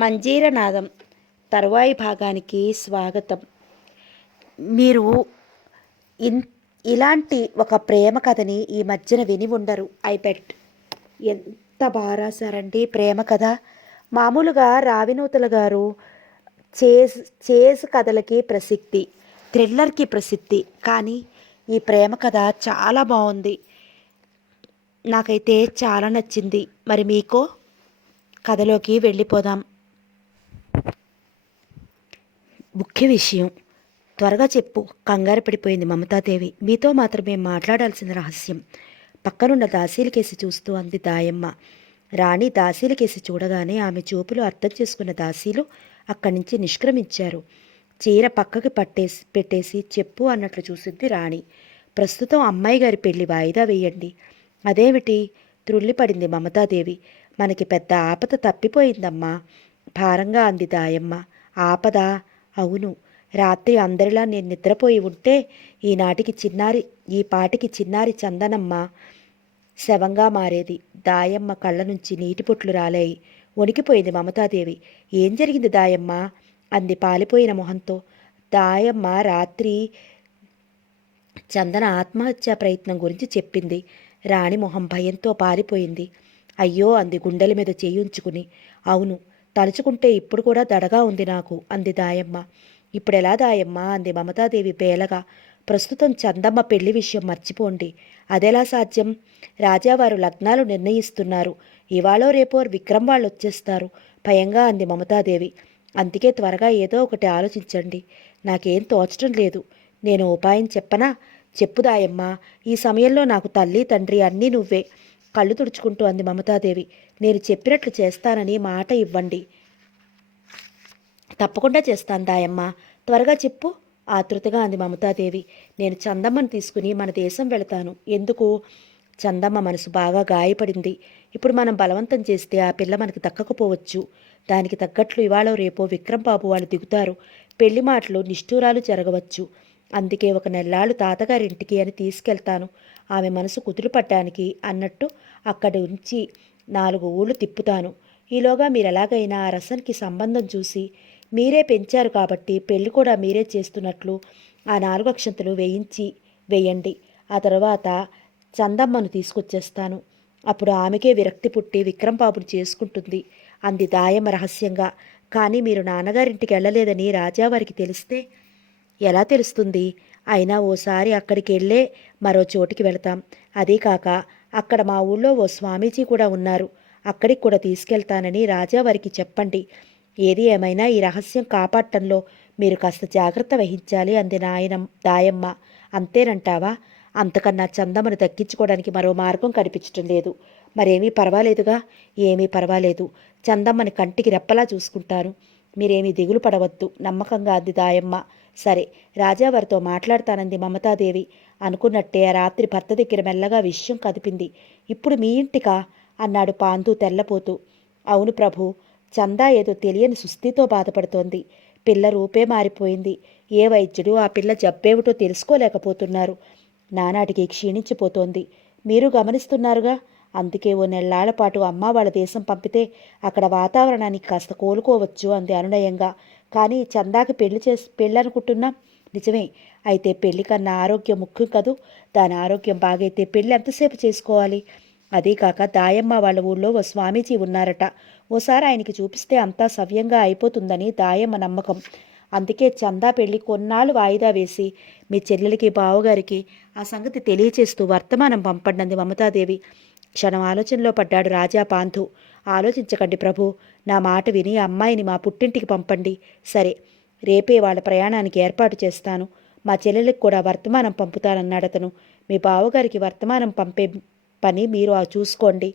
మంజీరనాదం తరువాయి భాగానికి స్వాగతం. మీరు ఇన్ ఇలాంటి ఒక ప్రేమ కథని ఈ మధ్యన విని ఉండరు. I bet. ఎంత బాగా రాశారండి ప్రేమ కథ. మామూలుగా రావినూతల గారు చేస్ చేస్ కథలకి ప్రసిద్ధి, థ్రిల్లర్కి ప్రసిద్ధి. కానీ ఈ ప్రేమ కథ చాలా బాగుంది. నాకైతే చాలా నచ్చింది. మరి మీకో? కథలోకి వెళ్ళిపోదాం. ముఖ్య విషయం త్వరగా చెప్పు, కంగారు పడిపోయింది మమతాదేవి. మీతో మాత్రమే మాట్లాడాల్సిన రహస్యం. పక్కనున్న దాసీలకేసి చూస్తూ అంది దాయమ్మ. రాణి దాసీలకేసి చూడగానే ఆమె చూపులు అర్థం చేసుకున్న దాసీలు అక్కడి నుంచి నిష్క్రమించారు. చీర పక్కకి పెట్టేసి చెప్పు అన్నట్లు చూసింది రాణి. ప్రస్తుతం అమ్మాయి గారి పెళ్లి వాయిదా వేయండి. అదేమిటి? త్రుళ్ళిపడింది మమతాదేవి. మనకి పెద్ద ఆపద తప్పిపోయిందమ్మా, భారంగా అంది దాయమ్మ. ఆపద? అవును. రాత్రి అందరిలా నేను నిద్రపోయి ఉంటే ఈ పాటికి చిన్నారి చందనమ్మ శవంగా మారేది. దాయమ్మ కళ్ళ నుంచి నీటి పొట్లు రాలాయి. వణికిపోయింది మమతాదేవి. ఏం జరిగింది దాయమ్మ అంది పాలిపోయిన మొహంతో. దాయమ్మ రాత్రి చందన ఆత్మహత్యా ప్రయత్నం గురించి చెప్పింది. రాణి మొహం భయంతో పారిపోయింది. అయ్యో అంది గుండెల మీద చేయుంచుకుని. అవును, తలుచుకుంటే ఇప్పుడు కూడా దడగా ఉంది నాకు అంది దాయమ్మ. ఇప్పుడెలా దాయమ్మ అంది మమతాదేవి బేలగా. ప్రస్తుతం చందమ్మ పెళ్లి విషయం మర్చిపోండి. అదెలా సాధ్యం? రాజావారు లగ్నాలు నిర్ణయిస్తున్నారు. ఇవాళో రేపో విక్రమ్ వాళ్ళు వచ్చేస్తారు భయంగా అంది మమతాదేవి. అందుకే త్వరగా ఏదో ఒకటి ఆలోచించండి. నాకేం తోచటం లేదు. నేను ఉపాయం చెప్పనా? చెప్పు దాయమ్మ. ఈ సమయంలో నాకు తల్లి తండ్రి అన్నీ నువ్వే. కళ్ళు తుడుచుకుంటూ అంది మమతాదేవి. నేను చెప్పినట్లు చేస్తానని మాట ఇవ్వండి. తప్పకుండా చేస్తాను దాయమ్మ. త్వరగా చెప్పు ఆతృతగా అంది మమతాదేవి. నేను చందమ్మను తీసుకుని మన దేశం వెళతాను. ఎందుకు? చందమ్మ మనసు బాగా గాయపడింది. ఇప్పుడు మనం బలవంతం చేస్తే ఆ పిల్ల మనకి దక్కకపోవచ్చు. దానికి తగ్గట్లు ఇవాళ రేపో విక్రమ్ బాబు వాళ్ళు దిగుతారు. పెళ్లి మాటలు నిష్ఠూరాలు జరగవచ్చు. అందుకే ఒక నెల్లాళ్ళు తాతగారింటికి అని తీసుకెళ్తాను, ఆమె మనసు కుదురుపడ్డానికి అన్నట్టు అక్కడి నుంచి 4 ఊళ్ళు తిప్పుతాను. ఈలోగా మీరెలాగైనా ఆ రసన్కి సంబంధం చూసి, మీరే పెంచారు కాబట్టి పెళ్లి కూడా మీరే చేస్తున్నట్లు ఆ 4 అక్షంతలు వేయండి. ఆ తర్వాత చందమ్మను తీసుకొచ్చేస్తాను. అప్పుడు ఆమెకే విరక్తి పుట్టి విక్రమ్ బాబుని చేసుకుంటుంది అంది దాయమ్మ రహస్యంగా. కానీ మీరు నాన్నగారింటికి వెళ్ళలేదని రాజావారికి తెలిస్తే? ఎలా తెలుస్తుంది? అయినా ఓసారి అక్కడికి వెళ్ళే మరో చోటికి వెళతాం. అదీ కాక అక్కడ మా ఊళ్ళో ఓ స్వామీజీ కూడా ఉన్నారు. అక్కడికి కూడా తీసుకెళ్తానని రాజావారికి చెప్పండి. ఏది ఏమైనా ఈ రహస్యం కాపాడటంలో మీరు కాస్త జాగ్రత్త వహించాలి అంది దాయమ్మ. అంతేనంటావా? అంతకన్నా చందమ్మను దక్కించుకోవడానికి మరో మార్గం కనిపించటం లేదు. మరేమీ పర్వాలేదుగా? ఏమీ పర్వాలేదు. చందమ్మని కంటికి రెప్పలా చూసుకుంటాను. మీరేమీ దిగులు పడవద్దు నమ్మకంగా అంది దాయమ్మ. సరే, రాజావారితో మాట్లాడతానంది మమతాదేవి. అనుకున్నట్టే ఆ రాత్రి భర్త దగ్గర మెల్లగా విషయం కదిపింది. ఇప్పుడు మీ ఇంటికా అన్నాడు పాండు తెల్లపోతూ. అవును ప్రభు. చందా ఏదో తెలియని సుస్థితో బాధపడుతోంది. పిల్ల రూపే మారిపోయింది. ఏ వైద్యుడు ఆ పిల్ల జబ్బేమిటో తెలుసుకోలేకపోతున్నారు. నానాటికి క్షీణించిపోతోంది. మీరు గమనిస్తున్నారుగా. అందుకే ఓ నెల్లాళ్ల పాటు అమ్మ వాళ్ళ దేశం పంపితే అక్కడ వాతావరణానికి కాస్త కోలుకోవచ్చు అంది అనునయంగా. కానీ చందాకి పెళ్ళి అనుకుంటున్నాం. నిజమే. అయితే పెళ్లి కన్నా ఆరోగ్యం ముఖ్యం కదూ. దాని ఆరోగ్యం బాగైతే పెళ్ళి ఎంతసేపు చేసుకోవాలి? అదీకాక దాయమ్మ వాళ్ళ ఊళ్ళో ఓ స్వామీజీ ఉన్నారట. ఓసారి ఆయనకి చూపిస్తే అంతా సవ్యంగా అయిపోతుందని దాయమ్మ నమ్మకం. అందుకే చందా పెళ్లి కొన్నాళ్ళు వాయిదా వేసి మీ చెల్లెలకి బావగారికి ఆ సంగతి తెలియచేస్తూ వర్తమానం పంపండి మమతాదేవి. క్షణం ఆలోచనలో పడ్డాడు రాజా పాంధు. ఆలోచించకండి ప్రభు. నా మాట విని అమ్మాయిని మా పుట్టింటికి పంపండి. సరే, రేపే వాళ్ళ ప్రయాణానికి ఏర్పాటు చేస్తాను. మా చెల్లెలకు కూడా వర్తమానం పంపుతానన్నాడతను. మీ బావగారికి వర్తమానం పంపే పని మీరు చూసుకోండి.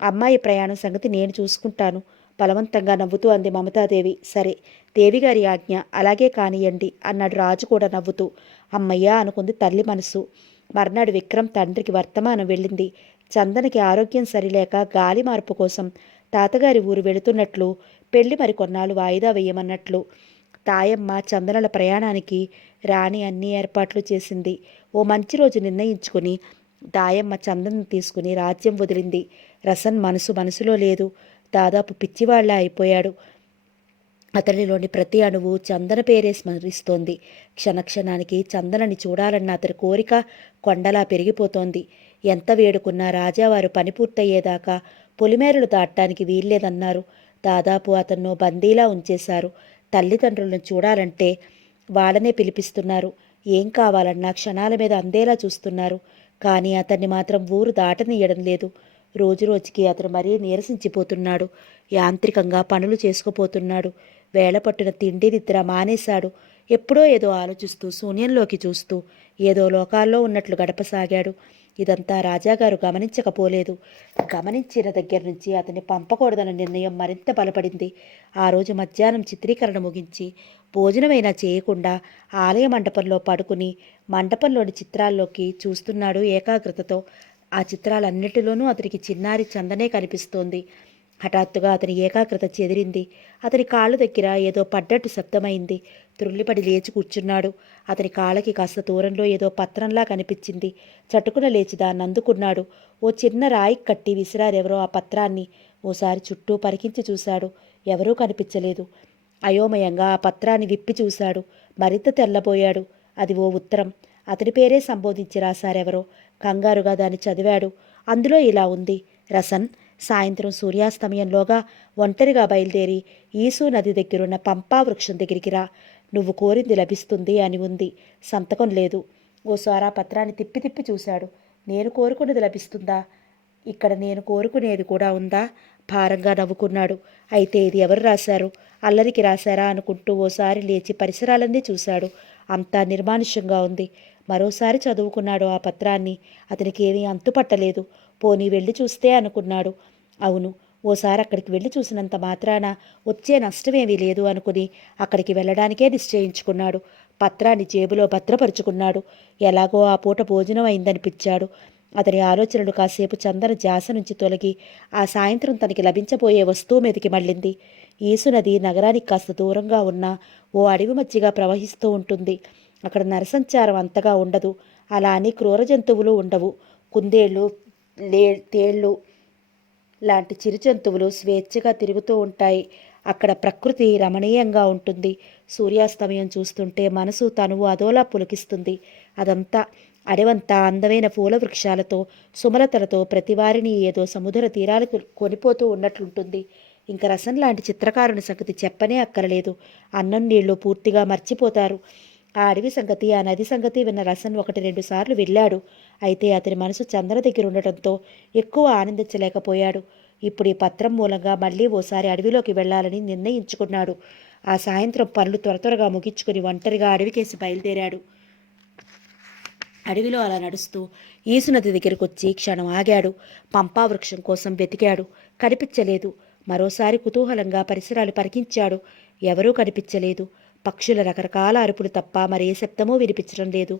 అమ్మాయి ప్రయాణం సంగతి నేను చూసుకుంటాను బలవంతంగా నవ్వుతూ అంది మమతాదేవి. సరే, దేవిగారి ఆజ్ఞ. అలాగే కానియండి అన్నాడు రాజు కూడా నవ్వుతూ. అమ్మయ్య అనుకుంది తల్లి మనసు. మర్నాడు విక్రమ్ తండ్రికి వర్తమానం వెళ్ళింది. చందనకి ఆరోగ్యం సరిలేక గాలి మార్పు కోసం తాతగారి ఊరు వెళుతున్నట్లు, పెళ్లి మరికొన్నాళ్ళు వాయిదా వేయమన్నట్లు. తాయమ్మ చందనల ప్రయాణానికి రాణి అన్ని ఏర్పాట్లు చేసింది. ఓ మంచి రోజు నిర్ణయించుకుని దాయమ్మ చందనం తీసుకుని రాజ్యం వదిలింది. రసన్ మనసులో లేదు. దాదాపు పిచ్చివాళ్లా అయిపోయాడు. అతనిలోని ప్రతి అణువు చందన పేరే స్మరిస్తోంది. క్షణక్షణానికి చందనని చూడాలన్న అతని కోరిక కొండలా పెరిగిపోతోంది. ఎంత వేడుకున్నా రాజావారు పని పూర్తయ్యేదాకా పొలిమేరలు దాటడానికి వీల్లేదన్నారు. దాదాపు అతన్ను బందీలా ఉంచేశారు. తల్లిదండ్రులను చూడాలంటే వాళ్ళనే పిలిపిస్తున్నారు. ఏం కావాలన్నా క్షణాల మీద అందేలా చూస్తున్నారు. కానీ అతన్ని మాత్రం ఊరు దాటనీయడం లేదు. రోజురోజుకి అతను మరీ నీరసించిపోతున్నాడు. యాంత్రికంగా పనులు చేసుకుపోతున్నాడు. వేళపట్టున తిండి నిద్ర మానేశాడు. ఎప్పుడో ఏదో ఆలోచిస్తూ శూన్యంలోకి చూస్తూ ఏదో లోకాల్లో ఉన్నట్లు గడపసాగాడు. ఇదంతా రాజాగారు గమనించకపోలేదు. గమనించిన దగ్గర నుంచి అతన్ని పంపకూడదన్న నిర్ణయం మరింత బలపడింది. ఆ రోజు మధ్యాహ్నం చిత్రీకరణ ముగించి భోజనమైనా చేయకుండా ఆలయ మండపంలో పడుకుని మండపంలోని చిత్రాల్లోకి చూస్తున్నాడు ఏకాగ్రతతో. ఆ చిత్రాలన్నిటిలోనూ అతనికి చిన్నారి చందనే కనిపిస్తోంది. హఠాత్తుగా అతని ఏకాగ్రత చెదిరింది. అతని కాళ్ళు దగ్గర ఏదో పడ్డట్టు శబ్దమైంది. త్రుళ్ళిపడి లేచి కూర్చున్నాడు. అతని కాళ్ళకి కాస్త దూరంలో ఏదో పత్రంలా కనిపించింది. చటుకున లేచి దాన్ని అందుకున్నాడు. ఓ చిన్న రాయి కట్టి విసిరారెవరో ఆ పత్రాన్ని. ఓసారి చుట్టూ పరికించి చూశాడు. ఎవరూ కనిపించలేదు. అయోమయంగా ఆ పత్రాన్ని విప్పి చూశాడు. మరింత తెల్లబోయాడు. అది ఓ ఉత్తరం. అతని పేరే సంబోధించి రాశారెవరో. కంగారుగా దాన్ని చదివాడు. అందులో ఇలా ఉంది: రసన్, సాయంత్రం సూర్యాస్తమయంలోగా ఒంటరిగా బయలుదేరి ఈసు నది దగ్గరున్న పంపా వృక్షం దగ్గరికి రా. నువ్వు కోరింది లభిస్తుంది అని ఉంది. సంతకం లేదు. ఓసారి ఆ పత్రాన్ని తిప్పి తిప్పి చూశాడు. నేను కోరుకున్నది లభిస్తుందా? ఇక్కడ నేను కోరుకునేది కూడా ఉందా? భారంగా నవ్వుకున్నాడు. అయితే ఇది ఎవరు రాశారు? అల్లరికి రాశారా అనుకుంటూ ఓసారి లేచి పరిసరాలన్నీ చూశాడు. అంతా నిర్మానుష్యంగా ఉంది. మరోసారి చదువుకున్నాడు ఆ పత్రాన్ని. అతనికి ఏమీ అంతుపట్టలేదు. పోనీ వెళ్ళి చూస్తే అనుకున్నాడు. అవును, ఓసారి అక్కడికి వెళ్ళి చూసినంత మాత్రాన వచ్చే నష్టమేమీ లేదు అనుకుని అక్కడికి వెళ్ళడానికే నిశ్చయించుకున్నాడు. పత్రాన్ని జేబులో భద్రపరుచుకున్నాడు. ఎలాగో ఆ పూట భోజనం అయిందనిపించాడు. అతని ఆలోచనలు కాసేపు చందన ధ్యాస నుంచి తొలగి ఆ సాయంత్రం తనకి లభించబోయే వస్తువు మీదకి మళ్ళింది. ఈసు నది నగరానికి కాస్త దూరంగా ఉన్న ఓ అడవి మధ్యగా ప్రవహిస్తూ ఉంటుంది. అక్కడ నరసంచారం అంతగా ఉండదు. అలా అని క్రూర జంతువులు ఉండవు. కుందేళ్ళు, తేళ్ళు లాంటి చిరు జంతువులు స్వేచ్ఛగా తిరుగుతూ ఉంటాయి. అక్కడ ప్రకృతి రమణీయంగా ఉంటుంది. సూర్యాస్తమయం చూస్తుంటే మనసు తనువు అదోలా పులకిస్తుంది. అడవంతా అందమైన పూల వృక్షాలతో సుమలతలతో ప్రతివారిని ఏదో సముద్ర తీరాలకు కొనిపోతూ ఉన్నట్లుంటుంది. ఇంకా రసన్ లాంటి చిత్రకారుని సంగతి చెప్పనే అక్కరలేదు. అన్నం నీళ్లు పూర్తిగా మర్చిపోతారు. ఆ అడవి సంగతి, ఆ నది సంగతి విన్న రసన్ 1-2 సార్లు వెళ్ళాడు. అయితే అతని మనసు చందన దగ్గర ఉండటంతో ఎక్కువ ఆనందించలేకపోయాడు. ఇప్పుడు ఈ పత్రం మూలంగా మళ్ళీ ఓసారి అడవిలోకి వెళ్లాలని నిర్ణయించుకున్నాడు. ఆ సాయంత్రం పనులు త్వరగా ముగించుకుని ఒంటరిగా అడవికేసి బయలుదేరాడు. అడవిలో అలా నడుస్తూ ఈసు నది దగ్గరకు వచ్చి క్షణం ఆగాడు. పంపా వృక్షం కోసం వెతికాడు. కనిపించలేదు. మరోసారి కుతూహలంగా పరిసరాలు పరికించాడు. ఎవరూ కనిపించలేదు. పక్షుల రకరకాల అరుపులు తప్ప మరే శబ్దమూ వినిపించడం లేదు.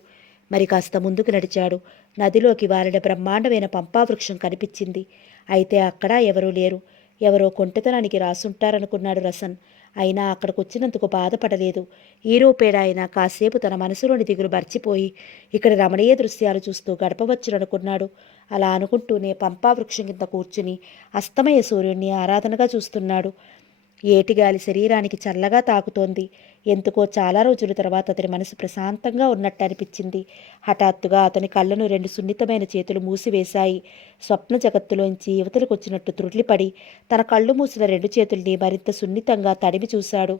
మరి కాస్త ముందుకు నడిచాడు. నదిలోకి వాలిన బ్రహ్మాండమైన పంపా వృక్షం కనిపించింది. అయితే అక్కడ ఎవరూ లేరు. ఎవరో కొంటెతనానికి రాసుంటారనుకున్నాడు రసన్. అయినా అక్కడికి వచ్చినందుకు బాధపడలేదు. ఈ రూపేణాయన కాసేపు తన మనసులోని దిగులు మర్చిపోయి ఇక్కడ రమణీయ దృశ్యాలు చూస్తూ గడపవచ్చుననుకున్నాడు. అలా అనుకుంటూనే పంపా వృక్షం కింద కూర్చుని అస్తమయ సూర్యుడిని ఆరాధనగా చూస్తున్నాడు. ఏటిగాలి శరీరానికి చల్లగా తాకుతోంది. ఎందుకో చాలా రోజుల తర్వాత అతని మనసు ప్రశాంతంగా ఉన్నట్టు అనిపించింది. హఠాత్తుగా అతని కళ్ళను 2 సున్నితమైన చేతులు మూసివేశాయి. స్వప్న జగత్తులోంచి యువతలకొచ్చినట్టు త్రుట్లిపడి తన కళ్ళు మూసిన 2 చేతుల్ని మరింత సున్నితంగా తడిమి చూశాడు.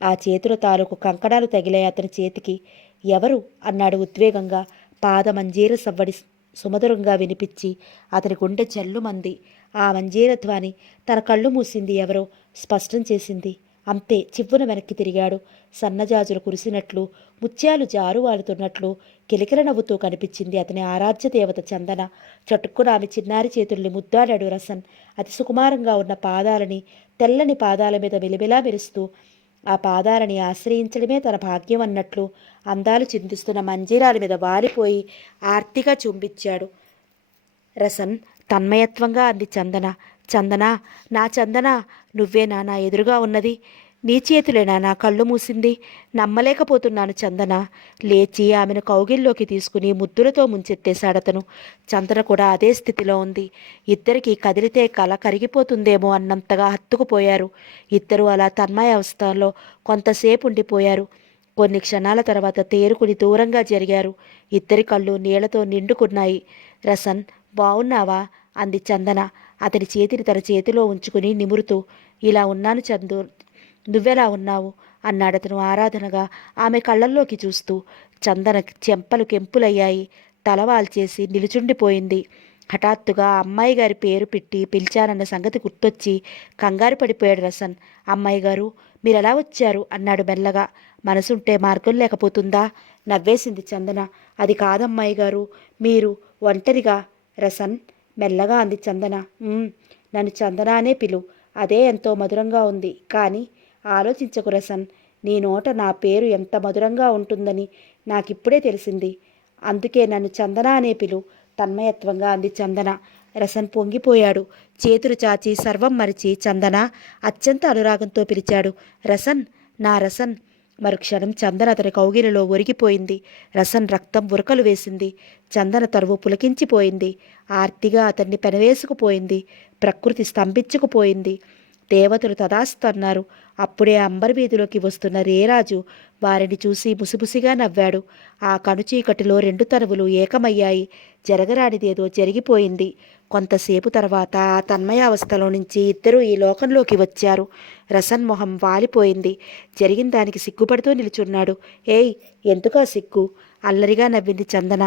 ఆ చేతుల తాలూకు కంకణాలు తగిలాయి అతని చేతికి. ఎవరు అన్నాడు ఉద్వేగంగా. పాద మంజీర సవ్వడి సుమధురంగా వినిపించి అతని గుండె జల్లుమంది. ఆ మంజీర ధ్వని తన కళ్ళు మూసింది ఎవరో స్పష్టం చేసింది. అంతే, చివ్వున వెనక్కి తిరిగాడు. సన్నజాజులు కురిసినట్లు, ముత్యాలు జారువాలుతున్నట్లు కిలకిల నవ్వుతూ కనిపించింది అతని ఆరాధ్య దేవత చందన. చటుక్కున ఆమె చిన్నారి చేతుల్ని ముద్దాడాడు రసన్. అతి సుకుమారంగా ఉన్న పాదాలని, తెల్లని పాదాల మీద మెలిమెలా మెరుస్తూ ఆ పాదాలని ఆశ్రయించడమే తన భాగ్యం అన్నట్లు అందాలు చిందిస్తున్న మంజీరాల మీద వాలిపోయి ఆర్తిగా చుంబించాడు. రసన్ తన్మయత్వంగా అంది చందన. చందన, నా చందన, నువ్వేనా నా ఎదురుగా ఉన్నది? నీ చేతులేనా నా కళ్ళు మూసింది? నమ్మలేకపోతున్నాను చందన. లేచి ఆమెను కౌగిల్లోకి తీసుకుని ముద్దులతో ముంచెత్తేశాడతను. చందన కూడా అదే స్థితిలో ఉంది. ఇద్దరికీ కదిలితే కల కరిగిపోతుందేమో అన్నంతగా హత్తుకుపోయారు. ఇద్దరూ అలా తన్మయావస్థలో కొంతసేపు ఉండిపోయారు. కొన్ని క్షణాల తర్వాత తేరుకుని దూరంగా జరిగారు. ఇద్దరి కళ్ళు నీళ్లతో నిండుకున్నాయి. రసన్, బావున్నావా? అంది చందన అతని చేతిని తన చేతిలో ఉంచుకుని నిమురుతూ. ఇలా ఉన్నాను చందు, నువ్వెలా ఉన్నావు? అన్నాడతను ఆరాధనగా ఆమె కళ్ళల్లోకి చూస్తూ. చందన చెంపలు కెంపులయ్యాయి. తలవాల్చేసి నిలుచుండిపోయింది. హఠాత్తుగా అమ్మాయి గారి పేరు పెట్టి పిలిచానన్న సంగతి గుర్తొచ్చి కంగారు పడిపోయాడు రసన్. అమ్మాయి గారు, మీరెలా వచ్చారు? అన్నాడు మెల్లగా. మనసుంటే మార్గం లేకపోతుందా? నవ్వేసింది చందన. అది కాదమ్మాయి గారు, మీరు ఒంటరిగా. రసన్, మెల్లగా అంది చందన. నన్ను చందన అనే పిలు, అదే ఎంతో మధురంగా ఉంది. కానీ ఆలోచించకు రసన్, నీ నోట నా పేరు ఎంత మధురంగా ఉంటుందని నాకిప్పుడే తెలిసింది. అందుకే నన్ను చందన అనే పిలు, తన్మయత్వంగా అంది చందన. రసన్ పొంగిపోయాడు. చేతులు చాచి సర్వం మరిచి చందన అత్యంత అనురాగంతో పిలిచాడు. రసన్, నా రసన్. మరుక్షణం చందన అతని కౌగిలిలో ఒరిగిపోయింది. రసన్ రక్తం ఉరకలు వేసింది. చందన తరువు పులకించిపోయింది. ఆర్తిగా అతన్ని పెనవేసుకుపోయింది. ప్రకృతి స్తంభించుకుపోయింది. దేవతలు తదాస్తు అన్నారు. అప్పుడే అంబరవీధిలోకి వస్తున్న రేరాజు వారిని చూసి ముసిముసిగా నవ్వాడు. ఆ కనుచీకటిలో రెండు తనువులు ఏకమయ్యాయి. జరగరానిదేదో జరిగిపోయింది. కొంతసేపు తర్వాత ఆ తన్మయావస్థలో నుంచి ఇద్దరూ ఈ లోకంలోకి వచ్చారు. రసన్ మొహం వాలిపోయింది. జరిగిన దానికి సిగ్గుపడుతూ నిలుచున్నాడు. ఏయ్, ఎందుకా సిగ్గు? అల్లరిగా నవ్వింది చందన.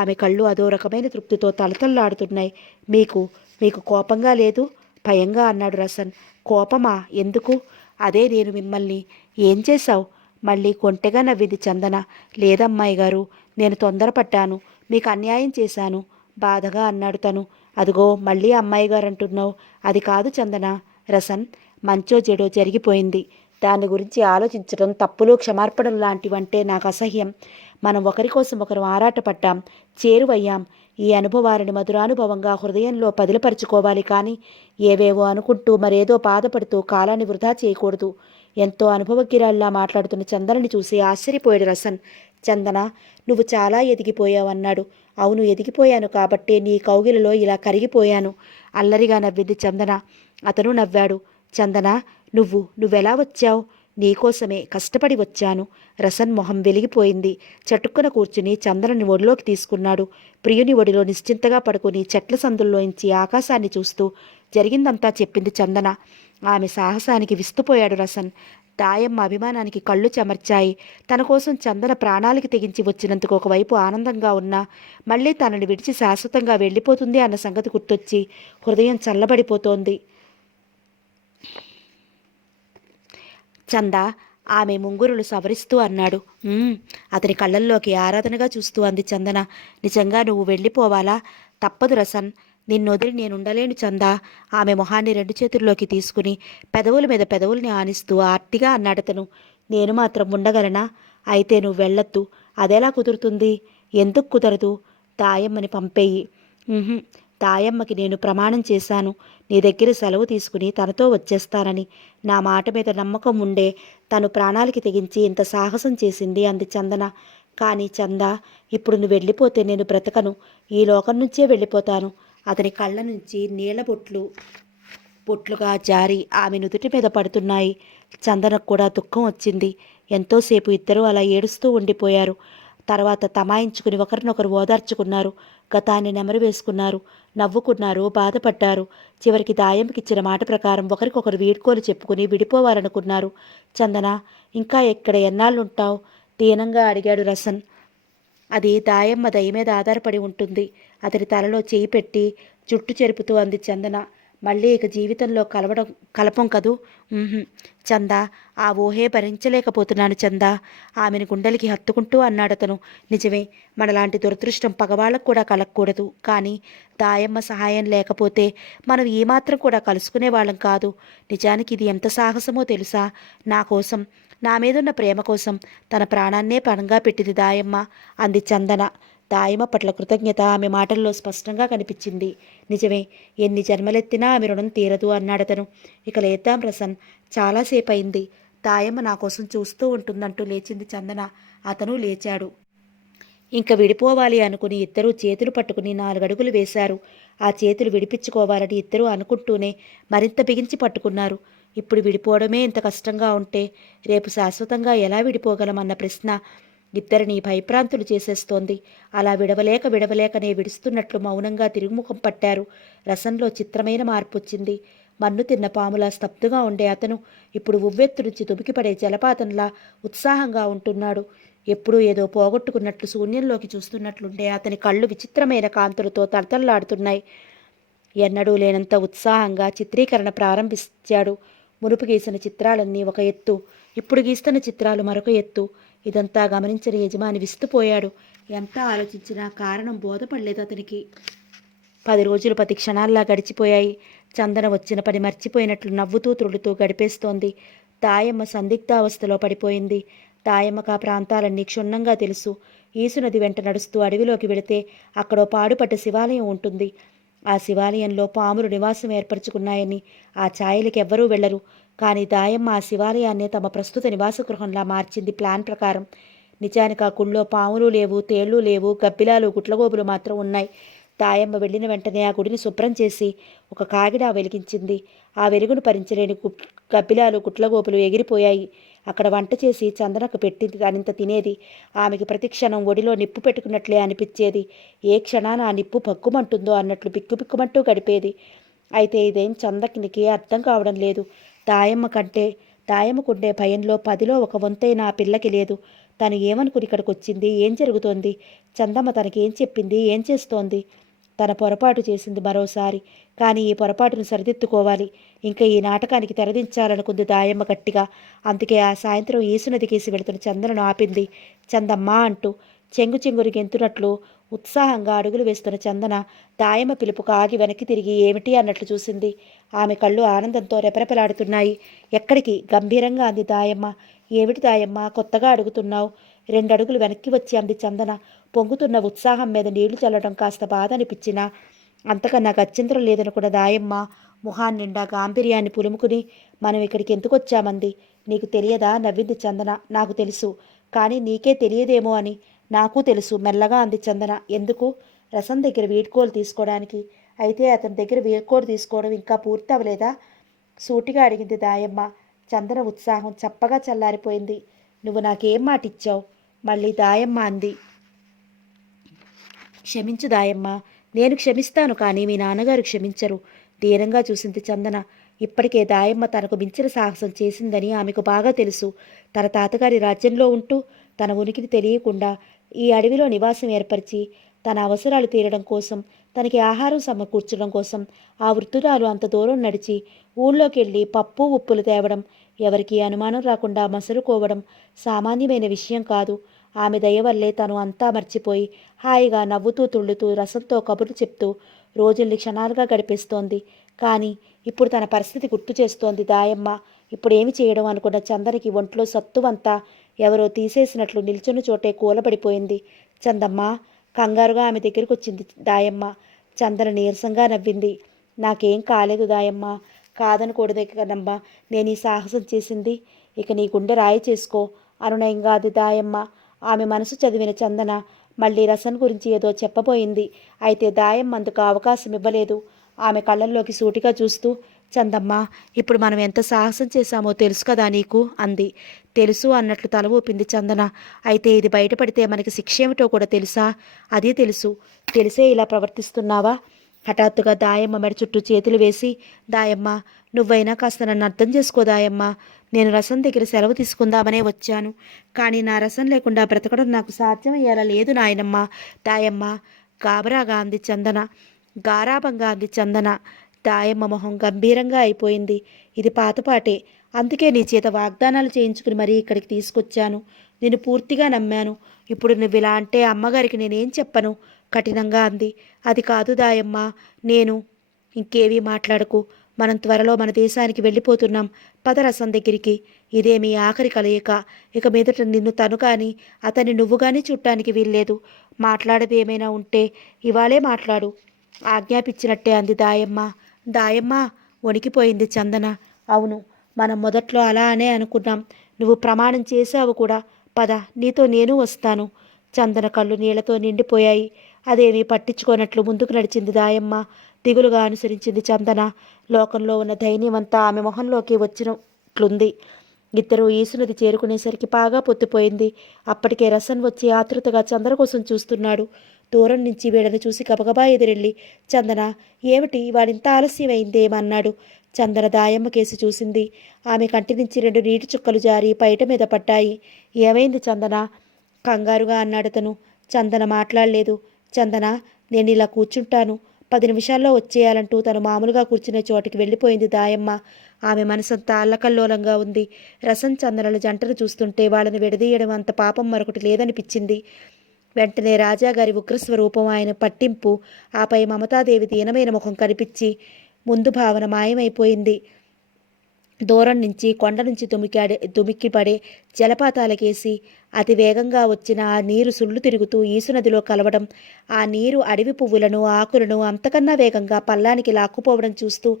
ఆమె కళ్ళు అదో రకమైన తృప్తితో తలతల్లాడుతున్నాయి. మీకు మీకు కోపంగా లేదు? భయంగా అన్నాడు రసన్. కోపమా? ఎందుకు? అదే, నేను మిమ్మల్ని ఏం చేశావు? మళ్ళీ కొంటెగా నవ్వింది చందన. లేదమ్మాయి గారు, నేను తొందరపడ్డాను, మీకు అన్యాయం చేశాను, బాధగా అన్నాడు తను. అదిగో మళ్ళీ అమ్మాయి గారు అంటున్నావు. అది కాదు చందన. రసన్, మంచో చెడో జరిగిపోయింది. దాని గురించి ఆలోచించడం, తప్పులు క్షమార్పణలు లాంటివంటే నాకు అసహ్యం. మనం ఒకరి కోసం ఒకరు ఆరాటపడ్డాం, చేరువయ్యాం. ఈ అనుభవాలను మధురానుభవంగా హృదయంలో పదిలపరుచుకోవాలి. కానీ ఏవేవో అనుకుంటూ మరేదో బాధపడుతూ కాలాన్ని వృధా చేయకూడదు. ఎంతో అనుభవజ్ఞురాల్లా మాట్లాడుతున్న చందనని చూసి ఆశ్చర్యపోయాడు రసన్. చందన, నువ్వు చాలా ఎదిగిపోయావన్నాడు. అవును, ఎదిగిపోయాను కాబట్టే నీ కౌగిలిలో ఇలా కరిగిపోయాను. అల్లరిగా నవ్వింది చందన. అతను నవ్వాడు. చందన, నువ్వెలా వచ్చావు? నీకోసమే కష్టపడి వచ్చాను. రసన్ మొహం వెలిగిపోయింది. చటుక్కున కూర్చుని చందనని ఒడిలోకి తీసుకున్నాడు. ప్రియుని ఒడిలో నిశ్చింతగా పడుకుని చెట్ల సందుల్లోంచి ఆకాశాన్ని చూస్తూ జరిగిందంతా చెప్పింది చందన. ఆమె సాహసానికి విస్తుపోయాడు రసన్. దాయమ్మ అభిమానానికి కళ్ళు చెమర్చాయి. తన కోసం చందన ప్రాణాలకి తెగించి వచ్చినందుకు ఒకవైపు ఆనందంగా ఉన్నా, మళ్ళీ తనని విడిచి శాశ్వతంగా వెళ్ళిపోతుంది అన్న సంగతి గుర్తొచ్చి హృదయం చల్లబడిపోతోంది. చంద, ఆమె ముంగురులు సవరిస్తూ అన్నాడు. అతని కళ్ళల్లోకి ఆరాధనగా చూస్తూ అంది చందన. నిజంగా నువ్వు వెళ్ళిపోవాలా? తప్పదు రసన్, నిన్నొదిలి నేనుండలేను చందా. ఆమె మొహాన్ని రెండు చేతుల్లోకి తీసుకుని పెదవుల మీద పెదవుల్ని ఆనిస్తూ ఆర్తిగా అన్నాడతను. నేను మాత్రం ఉండగలనా? అయితే నువ్వు వెళ్ళొద్దు. అదెలా కుదురుతుంది? ఎందుకు కుదరదు? దాయమ్మని పంపేయి. దాయమ్మకి నేను ప్రమాణం చేశాను, నీ దగ్గర సెలవు తీసుకుని తనతో వచ్చేస్తానని. నా మాట మీద నమ్మకం ఉండే తను ప్రాణాలకి తెగించి ఇంత సాహసం చేసింది అంది చందన. కానీ చంద, ఇప్పుడు నువ్వు వెళ్ళిపోతే నేను బ్రతకను. ఈ లోకం నుంచే వెళ్ళిపోతాను. అతని కళ్ళ నుంచి నీళ్ల బొట్లుగా జారి ఆమె నుదుటి మీద పడుతున్నాయి. చందనకు కూడా దుఃఖం వచ్చింది. ఎంతోసేపు ఇద్దరూ అలా ఏడుస్తూ ఉండిపోయారు. తర్వాత తమాయించుకుని ఒకరినొకరు ఓదార్చుకున్నారు. గతాన్ని నెమరు వేసుకున్నారు, నవ్వుకున్నారు, బాధపడ్డారు. చివరికి దాయంకిచ్చిన మాట ప్రకారం ఒకరికొకరు వీడ్కోలు చెప్పుకుని విడిపోవాలనుకున్నారు. చందన, ఇంకా ఎక్కడ ఎన్నాళ్ళుంటావు? దీనంగా అడిగాడు రసన్. అది దాయమ్మ దయ మీద ఆధారపడి ఉంటుంది. అతని తలలో చేయి పెట్టి జుట్టు చెరుపుతూ అంది చందన. మళ్ళీ ఇక జీవితంలో కలపం కదూ? చందా, ఆ ఊహే భరించలేకపోతున్నాను చందా. ఆమెను గుండెలకి హత్తుకుంటూ అన్నాడతను. నిజమే, మనలాంటి దురదృష్టం పగవాళ్ళకు కూడా కలగకూడదు. కానీ దాయమ్మ సహాయం లేకపోతే మనం ఏమాత్రం కూడా కలుసుకునే వాళ్ళం కాదు. నిజానికి ఇది ఎంత సాహసమో తెలుసా? నా కోసం, నా మీదున్న ప్రేమ కోసం తన ప్రాణాన్నే పణంగా పెట్టింది దాయమ్మ అంది చందన. దాయమ్మ పట్ల కృతజ్ఞత ఆమె మాటల్లో స్పష్టంగా కనిపించింది. నిజమే, ఎన్ని జన్మలెత్తినా ఆమె రుణం తీరదు అన్నాడతను. ఇక లేద్దాం రసన్, చాలాసేపు అయింది. దాయమ్మ నా కోసం చూస్తూ ఉంటుందంటూ లేచింది చందన. అతను లేచాడు. ఇంక విడిపోవాలి అనుకుని ఇద్దరూ చేతులు పట్టుకుని 4 అడుగులు వేశారు. ఆ చేతులు విడిపించుకోవాలని ఇద్దరూ అనుకుంటూనే మరింత బిగించి పట్టుకున్నారు. ఇప్పుడు విడిపోవడమే ఇంత కష్టంగా ఉంటే రేపు శాశ్వతంగా ఎలా విడిపోగలమన్న ప్రశ్న ఇద్దరిని భయభ్రాంతులు చేసేస్తోంది. అలా విడవలేక విడవలేకనే విడుస్తున్నట్లు మౌనంగా తిరుగుముఖం పట్టారు. రసంలో చిత్రమైన మార్పొచ్చింది. మన్ను తిన్న పాములా స్తబ్దుగా ఉండే అతను ఇప్పుడు ఉవ్వెత్తు నుంచి దుమికిపడే జలపాతంలా ఉత్సాహంగా ఉంటున్నాడు. ఎప్పుడూ ఏదో పోగొట్టుకున్నట్లు శూన్యంలోకి చూస్తున్నట్లుండే అతని కళ్ళు విచిత్రమైన కాంతులతో తలతల్లాడుతున్నాయి. ఎన్నడూ లేనంత ఉత్సాహంగా చిత్రీకరణ ప్రారంభించాడు. మునుపు గీసిన చిత్రాలన్నీ ఒక ఎత్తు, ఇప్పుడు గీస్తున్న చిత్రాలు మరొక ఎత్తు. ఇదంతా గమనించిన యజమాని విస్తుపోయాడు. ఎంత ఆలోచించినా కారణం బోధపడలేదు అతనికి. 10 రోజులు 10 క్షణాల్లా గడిచిపోయాయి. చందన వచ్చిన పని మర్చిపోయినట్లు నవ్వుతూ త్రుడుతూ గడిపేస్తోంది. దాయమ్మ సందిగ్ధావస్థలో పడిపోయింది. దాయమ్మకు ఆ ప్రాంతాలన్నీ క్షుణ్ణంగా తెలుసు. ఈసునది వెంట నడుస్తూ అడవిలోకి వెళితే అక్కడో పాడుపడ్డ శివాలయం ఉంటుంది. ఆ శివాలయంలో పాములు నివాసం ఏర్పరచుకున్నాయని ఆ ఛాయలకెవ్వరూ వెళ్లరు. కానీ దాయమ్మ ఆ శివాలయాన్నే తమ ప్రస్తుత నివాస గృహంలా మార్చింది ప్లాన్ ప్రకారం. నిజానికి ఆ గుళ్ళో పాములు లేవు, తేళ్లు లేవు, గబ్బిలాలు గుట్లగోబులు మాత్రం ఉన్నాయి. దాయమ్మ వెళ్ళిన వెంటనే ఆ గుడిని శుభ్రం చేసి ఒక కాగిడా వెలిగించింది. ఆ వెలుగును భరించలేని గబ్బిలాలు గుట్లగోపులు ఎగిరిపోయాయి. అక్కడ వంట చేసి చందనకు పెట్టి తనింత తినేది. ఆమెకి ప్రతిక్షణం ఒడిలో నిప్పు పెట్టుకున్నట్లే అనిపించేది. ఏ క్షణాన ఆ నిప్పు పక్కుమంటుందో అన్నట్లు పిక్కుపిక్కుమంటూ గడిపేది. అయితే ఇదేం చందకినికి అర్థం కావడం లేదు. దాయమ్మకుండే భయంలో 10లో 1 వంతైన ఆ పిల్లకి లేదు. తను ఏమనుకుని ఇక్కడికి వచ్చింది, ఏం జరుగుతోంది, చందమ్మ తనకేం చెప్పింది, ఏం చేస్తోంది. తన పొరపాటు చేసింది మరోసారి. కానీ ఈ పొరపాటును సరిదిద్దుకోవాలి. ఇంకా ఈ నాటకానికి తెరదించాలనుకుంది దాయమ్మ గట్టిగా. అందుకే ఆ సాయంత్రం ఈసునదికేసి వెళుతున్న చందనను ఆపింది. చందమ్మా అంటూ చెంగు చెంగురు గెంతునట్లు ఉత్సాహంగా అడుగులు వేస్తున్న చందన దాయమ్మ పిలుపుకు ఆగి వెనక్కి తిరిగి ఏమిటి అన్నట్లు చూసింది. ఆమె కళ్ళు ఆనందంతో రెపరెపలాడుతున్నాయి. ఎక్కడికి? గంభీరంగా అంది దాయమ్మ. ఏమిటి దాయమ్మ కొత్తగా అడుగుతున్నావు? 2 అడుగులు వెనక్కి వచ్చి అంది చందన. పొంగుతున్న ఉత్సాహం మీద నీళ్లు చల్లడం కాస్త బాధ అనిపించినా అంతకన్నా గత్యంతరం లేదనుకున్న దాయమ్మ ముఖాన్నిండా గాంభీర్యాన్ని పులుముకుని మనం ఇక్కడికి ఎందుకు వచ్చామంది. నీకు తెలియదా? నవ్వింది చందన. నాకు తెలుసు, కానీ నీకే తెలియదేమో అని. నాకు తెలుసు మెల్లగా అంది చందన. ఎందుకు? రసం దగ్గర వీడ్కోలు తీసుకోవడానికి. అయితే అతని దగ్గర వీడ్కోలు తీసుకోవడం ఇంకా పూర్తి అవ్వలేదా? సూటిగా అడిగింది దాయమ్మ. చందన ఉత్సాహం చప్పగా చల్లారిపోయింది. నువ్వు నాకేం మాట ఇచ్చావు? మళ్ళీ దాయమ్మ అంది. క్షమించు దాయమ్మ. నేను క్షమిస్తాను, కానీ మీ నాన్నగారు క్షమించరు. ధీరంగా చూసింది చందన. ఇప్పటికే దాయమ్మ తనకు మించిన సాహసం చేసిందని ఆమెకు బాగా తెలుసు. తన తాతగారి రాజ్యంలో ఉంటూ తన ఉనికిని తెలియకుండా ఈ అడవిలో నివాసం ఏర్పరిచి తన అవసరాలు తీరడం కోసం, తనకి ఆహారం సమకూర్చడం కోసం ఆ వృద్ధురాలు అంత దూరం నడిచి ఊళ్ళోకి వెళ్ళి పప్పు ఉప్పులు తేవడం, ఎవరికీ అనుమానం రాకుండా మసలుకోవడం సామాన్యమైన విషయం కాదు. ఆమె దయ వల్లే తను అంతా మర్చిపోయి హాయిగా నవ్వుతూ తుళ్ళుతూ రసంతో కబుర్లు చెప్తూ రోజుల్ని క్షణాలుగా గడిపేస్తోంది. కానీ ఇప్పుడు తన పరిస్థితి గుర్తు చేస్తోంది దాయమ్మ. ఇప్పుడేమి చేయడం అనుకున్న చందనకి ఒంట్లో సత్తువంతా ఎవరో తీసేసినట్లు నిల్చున్న చోటే కూలబడిపోయింది. చందమ్మ కంగారుగా ఆమె దగ్గరికి వచ్చింది దాయమ్మ. చందన నీరసంగా నవ్వింది. నాకేం కాలేదు దాయమ్మ. కాదనకూడదే కదమ్మా నేను ఈ సాహసం చేసింది. ఇక నీ గుండె రాయి చేసుకో అనునయంగా అది దాయమ్మ. ఆమె మనసు చదివిన చందన మళ్ళీ రసన్ గురించి ఏదో చెప్పబోయింది. అయితే దాయమ్మ అందుకు అవకాశం ఇవ్వలేదు. ఆమె కళ్ళల్లోకి సూటిగా చూస్తూ, చందమ్మ ఇప్పుడు మనం ఎంత సాహసం చేశామో తెలుసు కదా నీకు అంది. తెలుసు అన్నట్లు తల ఊపింది చందన. అయితే ఇది బయటపడితే మనకి శిక్ష ఏమిటో కూడా తెలుసా? అది తెలుసు. తెలిసే ఇలా ప్రవర్తిస్తున్నావా? హఠాత్తుగా దాయమ్మ మెడ చుట్టూ చేతులు వేసి, దాయమ్మ నువ్వైనా కాస్త నన్ను అర్థం చేసుకో దాయమ్మ. నేను రసం దగ్గర సెలవు తీసుకుందామనే వచ్చాను. కానీ నా రసం లేకుండా బ్రతకడం నాకు సాధ్యమయ్యేలా లేదు నాయనమ్మ. దాయమ్మ గాబరాగా అంది చందన. గారాభంగా అంది చందన. దాయమ్మ మొహం గంభీరంగా అయిపోయింది. ఇది పాతపాటే. అందుకే నీ చేత వాగ్దానాలు చేయించుకుని మరీ ఇక్కడికి తీసుకొచ్చాను. నేను పూర్తిగా నమ్మాను. ఇప్పుడు నువ్వు ఇలా అంటే అమ్మగారికి నేనేం చెప్పను కఠినంగా అంది. అది కాదు దాయమ్మ. నేను ఇంకేవీ మాట్లాడకు. మనం త్వరలో మన దేశానికి వెళ్ళిపోతున్నాం. పదరసం దగ్గరికి. ఇదే మీ ఆఖరి కలయిక. ఇక మీదట నిన్ను తను కానీ అతన్ని నువ్వు కానీ చుట్టానికి వీల్లేదు. మాట్లాడేది ఏమైనా ఉంటే ఇవాళే మాట్లాడు ఆజ్ఞాపించినట్టే అంది దాయమ్మ. దాయమ్మ వణికిపోయింది చందన. అవును, మనం మొదట్లో అలా అనే అనుకున్నాం. నువ్వు ప్రమాణం చేశావు కూడా. పద, నీతో నేను వస్తాను. చందన కళ్ళు నీళ్లతో నిండిపోయాయి. అదేమీ పట్టించుకోనట్లు ముందుకు నడిచింది దాయమ్మ. దిగులుగా అనుసరించింది చందన. లోకంలో ఉన్న ధైర్యమంతా ఆమె మొహంలోకి వచ్చినట్లుంది. ఇద్దరూ ఈసునది చేరుకునేసరికి బాగా పొత్తిపోయింది. అప్పటికే రసన్ వచ్చి ఆతృతగా చందన కోసం చూస్తున్నాడు. దూరం నుంచి వీళ్ళని చూసి గబగబా ఎదురెళ్ళి, చందన, ఏమిటి వాడింత ఆలస్యమైందేమన్నాడు. చందన దాయమ్మ కేసి చూసింది. ఆమె కంటి నుంచి 2 నీటి చుక్కలు జారి పైట మీద పడ్డాయి. ఏమైంది చందన? కంగారుగా అన్నాడతను. చందన మాట్లాడలేదు. చందన, నేను ఇలా కూర్చుంటాను, 10 నిమిషాల్లో వచ్చేయాలంటూ తను మామూలుగా కూర్చునే చోటికి వెళ్ళిపోయింది దాయమ్మ. ఆమె మనసంతా అల్లకల్లోలంగా ఉంది. రసం చందనల జంటను చూస్తుంటే వాళ్ళని విడదీయడం అంత పాపం మరొకటి లేదనిపించింది. వెంటనే రాజాగారి ఉగ్రస్వరూపం ఆయన పట్టింపు, ఆపై మమతాదేవి దీనమైన ముఖం కనిపించి ముందు భావన మాయమైపోయింది. దూరం నుంచి కొండ నుంచి దుమిక్కిపడే జలపాతాలకేసి అతి వేగంగా వచ్చిన ఆ నీరు సుళ్ళు తిరుగుతూ ఈసునదిలో కలవడం, ఆ నీరు అడవి పువ్వులను ఆకులను అంతకన్నా వేగంగా పల్లానికి లాక్కుపోవడం చూస్తూ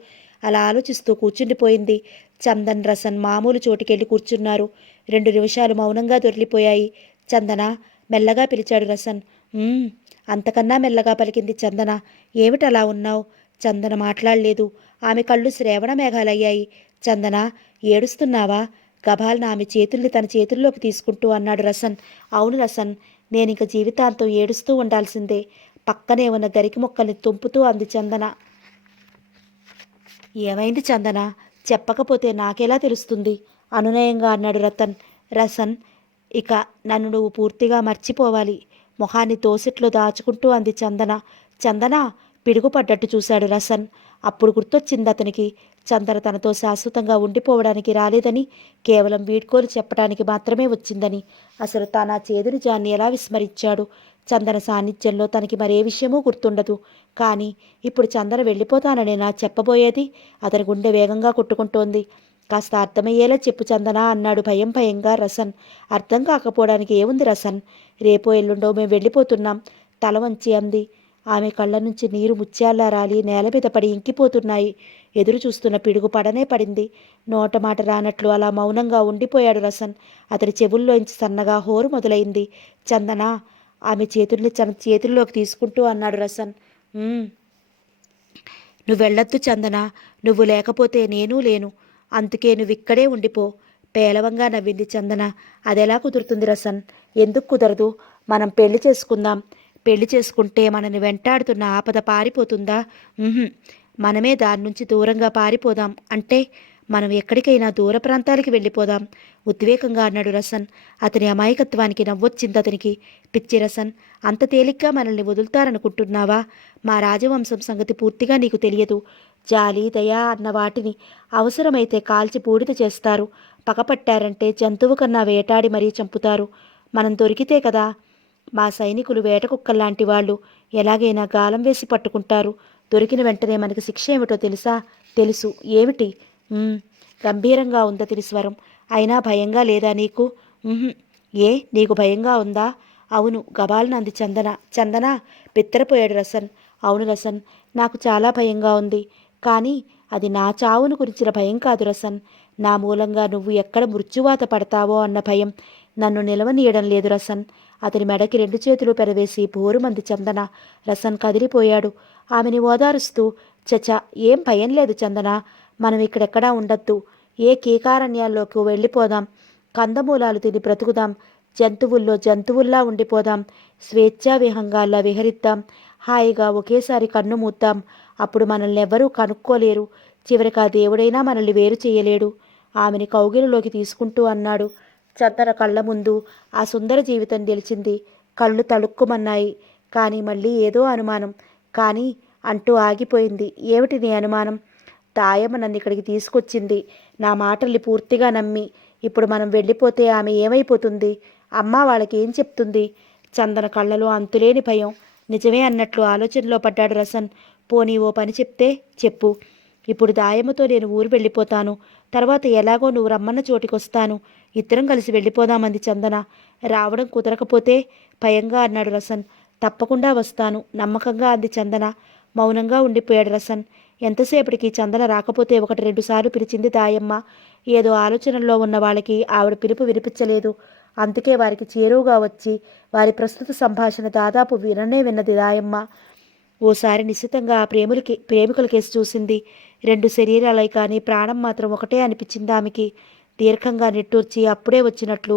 అలా ఆలోచిస్తూ కూర్చుండిపోయింది. చందన్, రసన్ మామూలు చోటికెళ్ళి కూర్చున్నారు. 2 నిమిషాలు మౌనంగా దొర్లిపోయాయి. చందన, మెల్లగా పిలిచాడు రసన్. అంతకన్నా మెల్లగా పలికింది చందన. ఏమిటలా ఉన్నావు? చందన మాట్లాడలేదు. ఆమె కళ్ళు శ్రావణ మేఘాలయ్యాయి. చందన, ఏడుస్తున్నావా? గభాల్న ఆమె చేతుల్ని తన చేతుల్లోకి తీసుకుంటూ అన్నాడు రసన్. అవును రసన్, నేనింక జీవితాంతం ఏడుస్తూ ఉండాల్సిందే. పక్కనే ఉన్న గరికి మొక్కల్ని తుంపుతూ అంది చందన. ఏమైంది చందన? చెప్పకపోతే నాకెలా తెలుస్తుంది? అనునయంగా అన్నాడు రసన్. ఇక నన్ను నువ్వు పూర్తిగా మర్చిపోవాలి. మొహాన్ని దోసిట్లో దాచుకుంటూ అంది చందన. చందన, పిడుగుపడ్డట్టు చూశాడు రసన్. అప్పుడు గుర్తొచ్చింది అతనికి, చందన తనతో శాశ్వతంగా ఉండిపోవడానికి రాలేదని, కేవలం వీడ్కోలు చెప్పడానికి మాత్రమే వచ్చిందని. అసలు తాను ఆ చేదు నిజాన్ని ఎలా విస్మరించాడు? చందన సాన్నిధ్యంలో తనకి మరే విషయమూ గుర్తుండదు. కానీ ఇప్పుడు చందన వెళ్ళిపోతాననేనా చెప్పబోయేది? అతని గుండె వేగంగా కొట్టుకుంటోంది. కాస్త అర్థమయ్యేలా చెప్పు చందన అన్నాడు భయంగా రసన్. అర్థం కాకపోవడానికి ఏముంది రసన్? రేపో ఎల్లుండో మేము వెళ్ళిపోతున్నాం, తల వంచి అంది. ఆమె కళ్ళ నుంచి నీరు ముత్యాల్లా రాలి నేల మీద పడి ఇంకిపోతున్నాయి. ఎదురు చూస్తున్న పిడుగు పడనే పడింది. నోట మాట రానట్లు అలా మౌనంగా ఉండిపోయాడు రసన్. అతడి చెవుల్లోంచి సన్నగా హోరు మొదలైంది. చందన, ఆమె చేతుల్ని తన చేతుల్లోకి తీసుకుంటూ అన్నాడు రసన్. నువ్వు వెళ్ళొద్దు చందన, నువ్వు లేకపోతే నేనూ లేను, అందుకే నువ్విక్కడే ఉండిపో. పేలవంగా నవ్వింది చందన. అదెలా కుదురుతుంది రసన్? ఎందుకు కుదరదు? మనం పెళ్లి చేసుకుందాం. పెళ్లి చేసుకుంటే మనని వెంటాడుతున్న ఆపద పారిపోతుందా? మనమే దాని నుంచి దూరంగా పారిపోదాం. అంటే మనం ఎక్కడికైనా దూర ప్రాంతాలకి వెళ్ళిపోదాం, ఉద్వేగంగా అన్నాడు రసన్. అతని అమాయకత్వానికి నవ్వొచ్చింది అతనికి. పిచ్చి రసన్, అంత తేలిగ్గా మనల్ని వదులుతారనుకుంటున్నావా? మా రాజవంశం సంగతి పూర్తిగా నీకు తెలియదు. జాలి, దయ అన్న వాటిని అవసరమైతే కాల్చి బూడిద చేస్తారు. పగపట్టారంటే జంతువు కన్నా వేటాడి మరీ చంపుతారు. మనం దొరికితే కదా. మా సైనికులు వేటకుక్కల్లాంటి వాళ్ళు, ఎలాగైనా గాలం వేసి పట్టుకుంటారు. దొరికిన వెంటనే మనకి శిక్ష ఏమిటో తెలుసా? తెలుసు. ఏమిటి? గంభీరంగా ఉందతని స్వరం. అయినా భయంగా లేదా నీకు? ఏ, నీకు భయంగా ఉందా? అవును, గబాల్న అంది చందన. చందన, బిత్తరపోయాడు రసన్. అవును రసన్, నాకు చాలా భయంగా ఉంది. కానీ అది నా చావును గురించిన భయం కాదు రసన్. నా మూలంగా నువ్వు ఎక్కడ మృత్యువాత పడతావో అన్న భయం నన్ను నిలవనీయడం లేదు రసన్. అతని మెడకి 2 చేతులు పెరవేసి బోరుమంది చందన. రసన్ కదిలిపోయాడు. ఆమెని ఓదారుస్తూ, చచ, ఏం భయం లేదు చందన. మనం ఇక్కడెక్కడా ఉండొద్దు. ఏ కీకారణ్యాల్లోకి వెళ్ళిపోదాం. కందమూలాలు తిని బ్రతుకుదాం. జంతువుల్లో జంతువుల్లా ఉండిపోదాం. స్వేచ్ఛా విహంగాల్లా విహరిద్దాం. హాయిగా ఒకేసారి కన్ను మూద్దాం. అప్పుడు మనల్ని ఎవ్వరూ కనుక్కోలేరు. చివరికి ఆ దేవుడైనా మనల్ని వేరు చేయలేడు. ఆమెని కౌగిలిలోకి తీసుకుంటూ అన్నాడు. చందన కళ్ళ ముందు ఆ సుందర జీవితం నిలిచింది. కళ్ళు తళుక్కుమన్నాయి. కానీ మళ్ళీ ఏదో అనుమానం. కానీ అంటూ ఆగిపోయింది. ఏమిటి నీ అనుమానం? తాయమ్మ నన్ను ఇక్కడికి తీసుకొచ్చింది, నా మాటల్ని పూర్తిగా నమ్మి. ఇప్పుడు మనం వెళ్ళిపోతే ఆమె ఏమైపోతుంది? అమ్మ వాళ్ళకి ఏం చెప్తుంది? చందన కళ్ళలో అంతులేని భయం. నిజమే అన్నట్లు ఆలోచనలో పడ్డాడు రసన్. పోనీ ఓ పని చెప్తే చెప్పు. ఇప్పుడు దాయమ్మతో నేను ఊరు వెళ్ళిపోతాను. తర్వాత ఎలాగో నువ్వు రమ్మన్న చోటికొస్తాను. ఇద్దరం కలిసి వెళ్ళిపోదామంది చందన. రావడం కుదరకపోతే? భయంగా అన్నాడు రసన్. తప్పకుండా వస్తాను, నమ్మకంగా అంది చందన. మౌనంగా ఉండిపోయాడు రసన్. ఎంతసేపటికి చందన రాకపోతే 1-2 సార్లు పిలిచింది దాయమ్మ. ఏదో ఆలోచనల్లో ఉన్న వాళ్ళకి ఆవిడ పిలుపు వినిపించలేదు. అందుకే వారికి చేరువుగా వచ్చి వారి ప్రస్తుత సంభాషణ దాదాపు విన్నది దాయమ్మ. ఓసారి నిశితంగా ఆ ప్రేమికుల కేసు చూసింది. 2 శరీరాలై కానీ ప్రాణం మాత్రం ఒకటే అనిపించింది ఆమెకి. దీర్ఘంగా నిట్టూర్చి అప్పుడే వచ్చినట్లు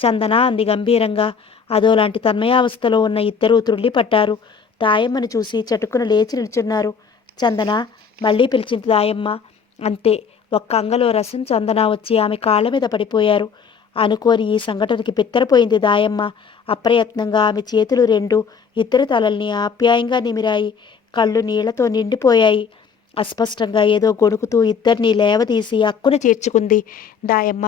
చందన అంది గంభీరంగా. అదోలాంటి తన్మయావస్థలో ఉన్న ఇద్దరూ త్రుళ్ళిపడ్డారు. దాయమ్మను చూసి చటుక్కున లేచి నిల్చున్నారు. చందన మళ్ళీ పిలిచింది దాయమ్మ. అంతే, ఒక్క అంగలో రసం చందన వచ్చి ఆమె కాళ్ళ మీద పడిపోయారు. అనుకోని ఈ సంఘటనకి బిత్తరపోయింది దాయమ్మ. అప్రయత్నంగా ఆమె చేతులు 2 ఇద్దరు తలల్ని ఆప్యాయంగా నిమిరాయి. కళ్ళు నీళ్లతో నిండిపోయాయి. అస్పష్టంగా ఏదో గొణుకుతూ ఇద్దరిని లేవదీసి అక్కున చేర్చుకుంది దాయమ్మ.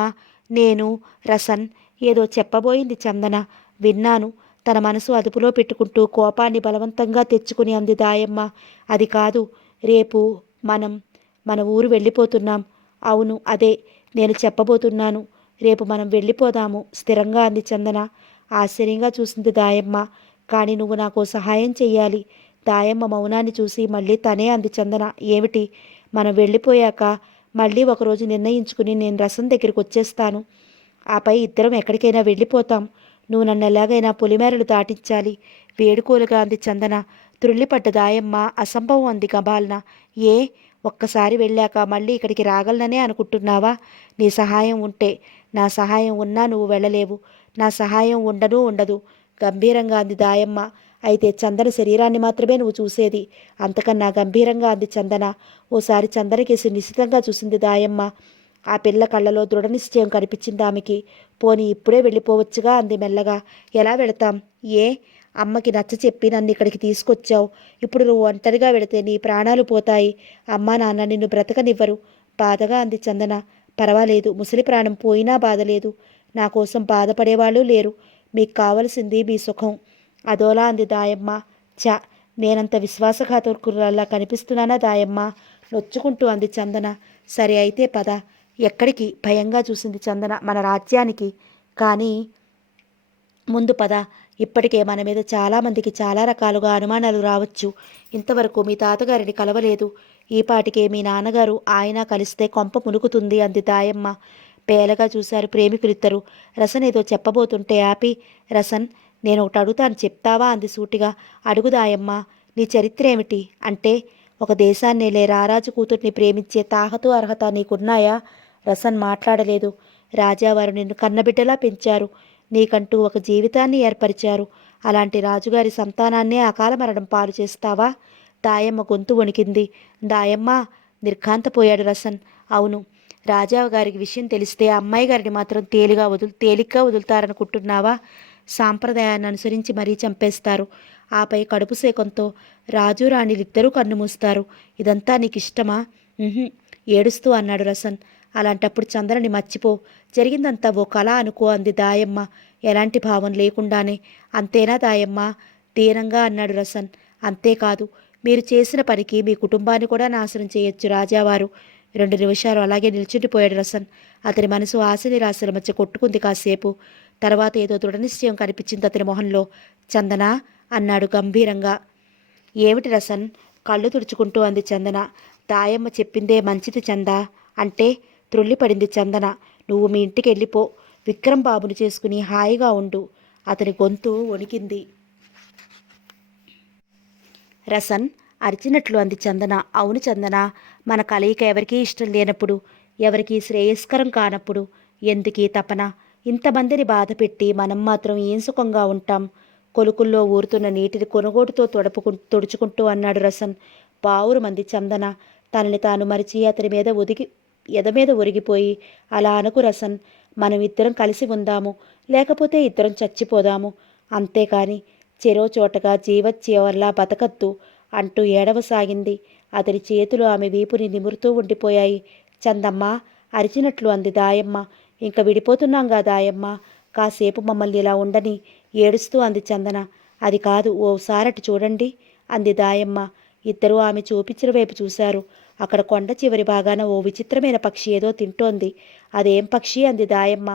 నేను రసన్ ఏదో చెప్పబోయింది చందన. విన్నాను. తన మనసు అదుపులో పెట్టుకుంటూ కోపాన్ని బలవంతంగా తెచ్చుకుని అంది దాయమ్మ. అది కాదు, రేపు మన ఊరు వెళ్ళిపోతున్నాం. అవును, అదే నేను చెప్పబోతున్నాను. రేపు మనం వెళ్ళిపోదాము స్థిరంగా అంది చందన. ఆశ్చర్యంగా చూసింది దాయమ్మ. కానీ నువ్వు నాకు సహాయం చెయ్యాలి. దాయమ్మ మౌనాన్ని చూసి మళ్ళీ తనే అంది చందన. ఏమిటి? మనం వెళ్ళిపోయాక మళ్ళీ ఒకరోజు నిర్ణయించుకుని నేను రసం దగ్గరికి వచ్చేస్తాను. ఆపై ఇద్దరం ఎక్కడికైనా వెళ్ళిపోతాం. నువ్వు నన్ను ఎలాగైనా పొలిమేరలు దాటించాలి వేడుకోలుగా అంది చందన. త్రుళ్ళిపడ్డ దాయమ్మ అసంభవం అంది గబాల్న. ఏ, ఒక్కసారి వెళ్ళాక మళ్ళీ ఇక్కడికి రాగలననే అనుకుంటున్నావా? నీ సహాయం ఉంటే. నా సహాయం ఉన్నా నువ్వు వెళ్ళలేవు. నా సహాయం ఉండదు గంభీరంగా అంది దాయమ్మ. అయితే చందన శరీరాన్ని మాత్రమే నువ్వు చూసేది. అంతకన్నా గంభీరంగా అంది చందన. ఓసారి చందన కేసి నిశితంగా చూసింది దాయమ్మ. ఆ పిల్ల కళ్ళలో దృఢ నిశ్చయం కనిపించింది ఆమెకి. పోనీ ఇప్పుడే వెళ్ళిపోవచ్చుగా అంది మెల్లగా. ఎలా వెళతాం? ఏ, అమ్మకి నచ్చ చెప్పి నన్ను ఇక్కడికి తీసుకొచ్చావు. ఇప్పుడు నువ్వు ఒంటరిగా వెళితే నీ ప్రాణాలు పోతాయి. అమ్మా నాన్న నిన్ను బ్రతకనివ్వరు బాధగా అంది చందన. పర్వాలేదు, ముసలి ప్రాణం పోయినా బాధలేదు. నా కోసం బాధపడేవాళ్ళు లేరు. మీకు కావలసింది మీ సుఖం. అదోలా అంది దాయమ్మ. చ, నేనంత విశ్వాసఘాతకురాల్లా కనిపిస్తున్నానా దాయమ్మ? నొచ్చుకుంటూ అంది చందన. సరే అయితే పద. ఎక్కడికి? భయంగా చూసింది చందన. మన రాజ్యానికి. కానీ ముందు పద. ఇప్పటికే మన మీద చాలామందికి చాలా రకాలుగా అనుమానాలు రావచ్చు. ఇంతవరకు మీ తాతగారిని కలవలేదు. ఈపాటికే మీ నాన్నగారు ఆయన కలిస్తే కొంప మునుగుతుంది అంది దాయమ్మ. పేలగా చూశారు ప్రేమికులిద్దరూ. రసన్ ఏదో చెప్పబోతుంటే ఆపి, రసన్, నేను ఒకటి అడుగుతాను చెప్తావా అంది సూటిగా. అడుగు దాయమ్మ. నీ చరిత్ర ఏమిటి? అంటే ఒక దేశాన్నేలే రారాజు కూతుర్ని ప్రేమించే తాహతు అర్హత నీకున్నాయా? రసన్ మాట్లాడలేదు. రాజావారు నిన్ను కన్నబిడ్డలా పెంచారు. నీకంటూ ఒక జీవితాన్ని ఏర్పరిచారు. అలాంటి రాజుగారి సంతానాన్నే అకాల మరణం పాలు చేస్తావా? దాయమ్మ గొంతు వణికింది. దాయమ్మ నిర్ఘాంతపోయాడు రసన్. అవును, రాజాగారికి విషయం తెలిస్తే అమ్మాయి గారిని మాత్రం తేలిగ్గా వదులుతారనుకుంటున్నావా? సాంప్రదాయాన్ని అనుసరించి మరీ చంపేస్తారు. ఆపై కడుపు సేకంతో రాజు రాణిలిద్దరూ కన్నుమూస్తారు. ఇదంతా నీకిష్టమా? ఏడుస్తూ అన్నాడు రసన్. అలాంటప్పుడు చంద్రని మర్చిపో. జరిగిందంతా ఓ కళ అనుకో అంది దాయమ్మ ఎలాంటి భావం లేకుండానే. అంతేనా దాయమ్మ? దీనంగా అన్నాడు రసన్. అంతేకాదు, మీరు చేసిన పనికి మీ కుటుంబాన్ని కూడా నాశనం చేయొచ్చు రాజావారు. 2 నిమిషాలు అలాగే నిల్చుండిపోయాడు రసన్. అతని మనసు ఆశ నిరాశల మధ్య కొట్టుకుంది కాసేపు. తర్వాత ఏదో దృఢనిశ్చయం కనిపించింది అతని మొహంలో. చందన అన్నాడు గంభీరంగా. ఏమిటి రసన్? కళ్ళు తుడుచుకుంటూ అంది చందన. దాయమ్మ చెప్పిందే మంచిది చందా. అంటే త్రుళ్ళిపడింది చందన. నువ్వు మీ ఇంటికి వెళ్ళిపో. విక్రమ్ బాబుని చేసుకుని హాయిగా ఉండు. అతని గొంతు వణికింది. రసన్ అరిచినట్లు అంది చందన. అవును చందన, మన కలయిక ఎవరికీ ఇష్టం లేనప్పుడు, ఎవరికీ శ్రేయస్కరం కానప్పుడు ఎందుకీ తపన? ఇంతమందిని బాధ పెట్టి మనం మాత్రం ఏం సుఖంగా ఉంటాం? కొలుకుల్లో ఊరుతున్న నీటిని కొనుగోటుతో తుడుచుకుంటూ అన్నాడు రసన్. పావురు మంది చందన. తనని తాను మరిచి అతని మీద ఎద మీద ఒరిగిపోయి. అలా అనుకు రసన్. మనం ఇద్దరం కలిసి ఉందాము, లేకపోతే ఇద్దరం చచ్చిపోదాము. అంతేకాని చెరో చోటగా జీవచ్చేవర్లా బతకద్దు అంటూ ఏడవసాగింది. అతని చేతులు ఆమె వీపుని నిమురుతూ ఉండిపోయాయి. చందమ్మ అరిచినట్లు అంది దాయమ్మ. ఇంక విడిపోతున్నాంగా దాయమ్మ, కాసేపు మమ్మల్ని ఇలా ఉండని ఏడుస్తూ అంది చందన. అది కాదు, ఓసారటి చూడండి అంది దాయమ్మ. ఇద్దరూ ఆమె చూపించిన వైపు చూశారు. అక్కడ కొండ చివరి భాగాన ఓ విచిత్రమైన పక్షి ఏదో తింటోంది. అదేం పక్షి అంది దాయమ్మ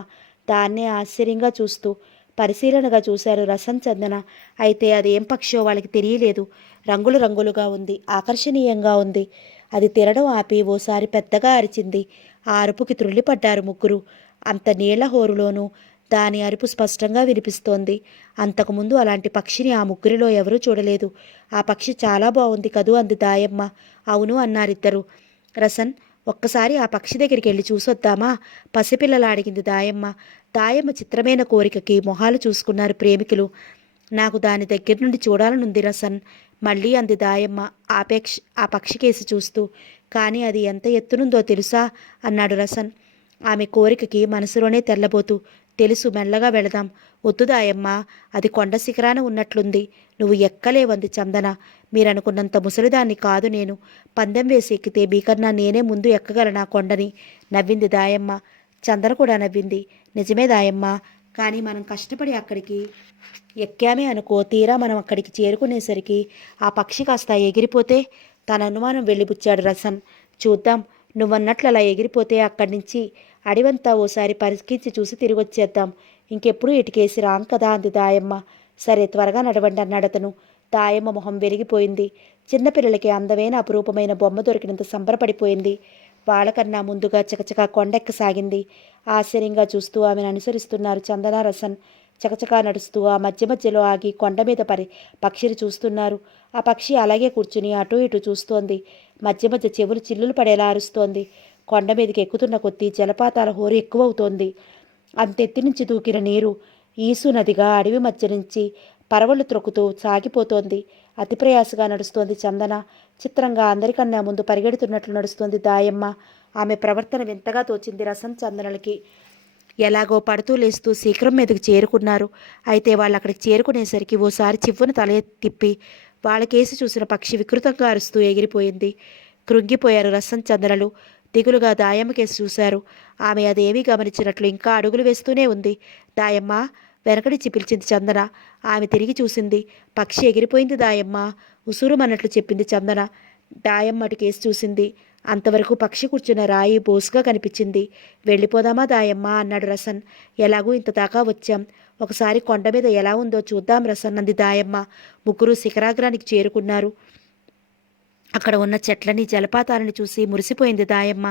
దాన్నే ఆశ్చర్యంగా చూస్తూ. పరిశీలనగా చూశారు రసన్ చందన. అయితే అదేం పక్షో వాళ్ళకి తెలియలేదు. రంగులు రంగులుగా ఉంది, ఆకర్షణీయంగా ఉంది. అది తినడం ఆపి ఓసారి పెద్దగా అరిచింది. ఆ అరుపుకి త్రుళ్ళిపడ్డారు ముగ్గురు. అంత నీళ్ల హోరులోనూ దాని అరుపు స్పష్టంగా వినిపిస్తోంది. అంతకుముందు అలాంటి పక్షిని ఆ ముగ్గురిలో ఎవరూ చూడలేదు. ఆ పక్షి చాలా బాగుంది కదూ అంది దాయమ్మ. అవును అన్నారిద్దరు. రసన్, ఒక్కసారి ఆ పక్షి దగ్గరికి వెళ్ళి చూసొద్దామా? పసిపిల్లల అడిగింది దాయమ్మ. దాయమ్మ చిత్రమైన కోరికకి మొహాలు చూసుకున్నారు ప్రేమికులు. నాకు దాని దగ్గర నుండి చూడాలనుంది రసన్, మళ్ళీ అంది దాయమ్మ ఆ పక్షి కేసి చూస్తూ. కానీ అది ఎంత ఎత్తునుందో తెలుసా అన్నాడు రసన్ ఆమె కోరికకి మనసులోనే తెల్లబోతూ. తెలుసు, మెల్లగా వెళదాం. వద్దు దాయమ్మ, అది కొండ శిఖరాన ఉన్నట్లుంది. నువ్వు ఎక్కలేవంది చందన. మీరనుకున్నంత ముసలిదాన్ని కాదు నేను. పందెం వేసి ఎక్కితే మీకన్నా నేనే ముందు ఎక్కగలనా కొండని నవ్వింది దాయమ్మ. చందన కూడా నవ్వింది. నిజమే దాయమ్మ, కానీ మనం కష్టపడి అక్కడికి ఎక్కామే అనుకో, తీరా మనం అక్కడికి చేరుకునేసరికి ఆ పక్షి కాస్త ఎగిరిపోతే? తన అనుమానం వెళ్ళిపుచ్చాడు రసన్. చూద్దాం, నువ్వన్నట్లు అలా ఎగిరిపోతే అక్కడి నుంచి అడివంతా ఓసారి పరికించి చూసి తిరిగొచ్చేద్దాం. ఇంకెప్పుడు ఇటుకేసి రాం కదా అంది దాయమ్మ. సరే, త్వరగా నడవండి అన్నాడతను. దాయమ్మ మొహం వెలిగిపోయింది. చిన్నపిల్లలకి అందమైన అపురూపమైన బొమ్మ దొరికినంత సంబరపడిపోయింది. వాళ్ళకన్నా ముందుగా చకచకా కొండెక్కసాగింది. ఆశ్చర్యంగా చూస్తూ ఆమెను అనుసరిస్తున్నారు చందన, రసన్. చకచకా నడుస్తూ ఆ మధ్య మధ్యలో ఆగి కొండ మీద పక్షిని చూస్తున్నారు. ఆ పక్షి అలాగే కూర్చుని అటూ ఇటూ చూస్తోంది. మధ్య మధ్య చెవులు చిల్లులు పడేలా అరుస్తోంది. కొండ మీదకి ఎక్కుతున్న కొద్దీ జలపాతాల హోరు ఎక్కువవుతోంది. అంతెత్తి నుంచి దూకిన నీరు ఈసు నదిగా అడవి మధ్య నుంచి పరవళ్ళు త్రొక్కుతూ సాగిపోతోంది. అతి ప్రయాసగా నడుస్తోంది చందన. చిత్రంగా అందరికన్నా ముందు పరిగెడుతున్నట్లు నడుస్తోంది దాయమ్మ. ఆమె ప్రవర్తన వింతగా తోచింది రసన్, చందనలకి. ఎలాగో పడుతూ లేస్తూ శీఘ్రం మీదకి చేరుకున్నారు. అయితే వాళ్ళు అక్కడికి చేరుకునేసరికి ఓసారి చివ్వున తల తిప్పి వాళ్ళకేసి చూసిన పక్షి వికృతంగా అరుస్తూ ఎగిరిపోయింది. కృంగిపోయారు రసన్, చందనలు. దిగులుగా దాయమ్మ కేసి చూశారు. ఆమె అదేమీ గమనించినట్లు ఇంకా అడుగులు వేస్తూనే ఉంది. దాయమ్మ, వెనకడిచ్చి పిలిచింది చందన. ఆమె తిరిగి చూసింది. పక్షి ఎగిరిపోయింది దాయమ్మ, ఉసూరుమన్నట్లు చెప్పింది చందన. దాయమ్మ అటు కేసి చూసింది. అంతవరకు పక్షి కూర్చున్న రాయి బోసుగా కనిపించింది. వెళ్ళిపోదామా దాయమ్మ అన్నాడు రసన్. ఎలాగూ ఇంత దాకా వచ్చాం, ఒకసారి కొండ మీద ఎలా ఉందో చూద్దాం రసన్ అంది దాయమ్మ. ముగ్గురు శిఖరాగ్రానికి చేరుకున్నారు. అక్కడ ఉన్న చెట్లని జలపాతాలని చూసి మురిసిపోయింది దాయమ్మ.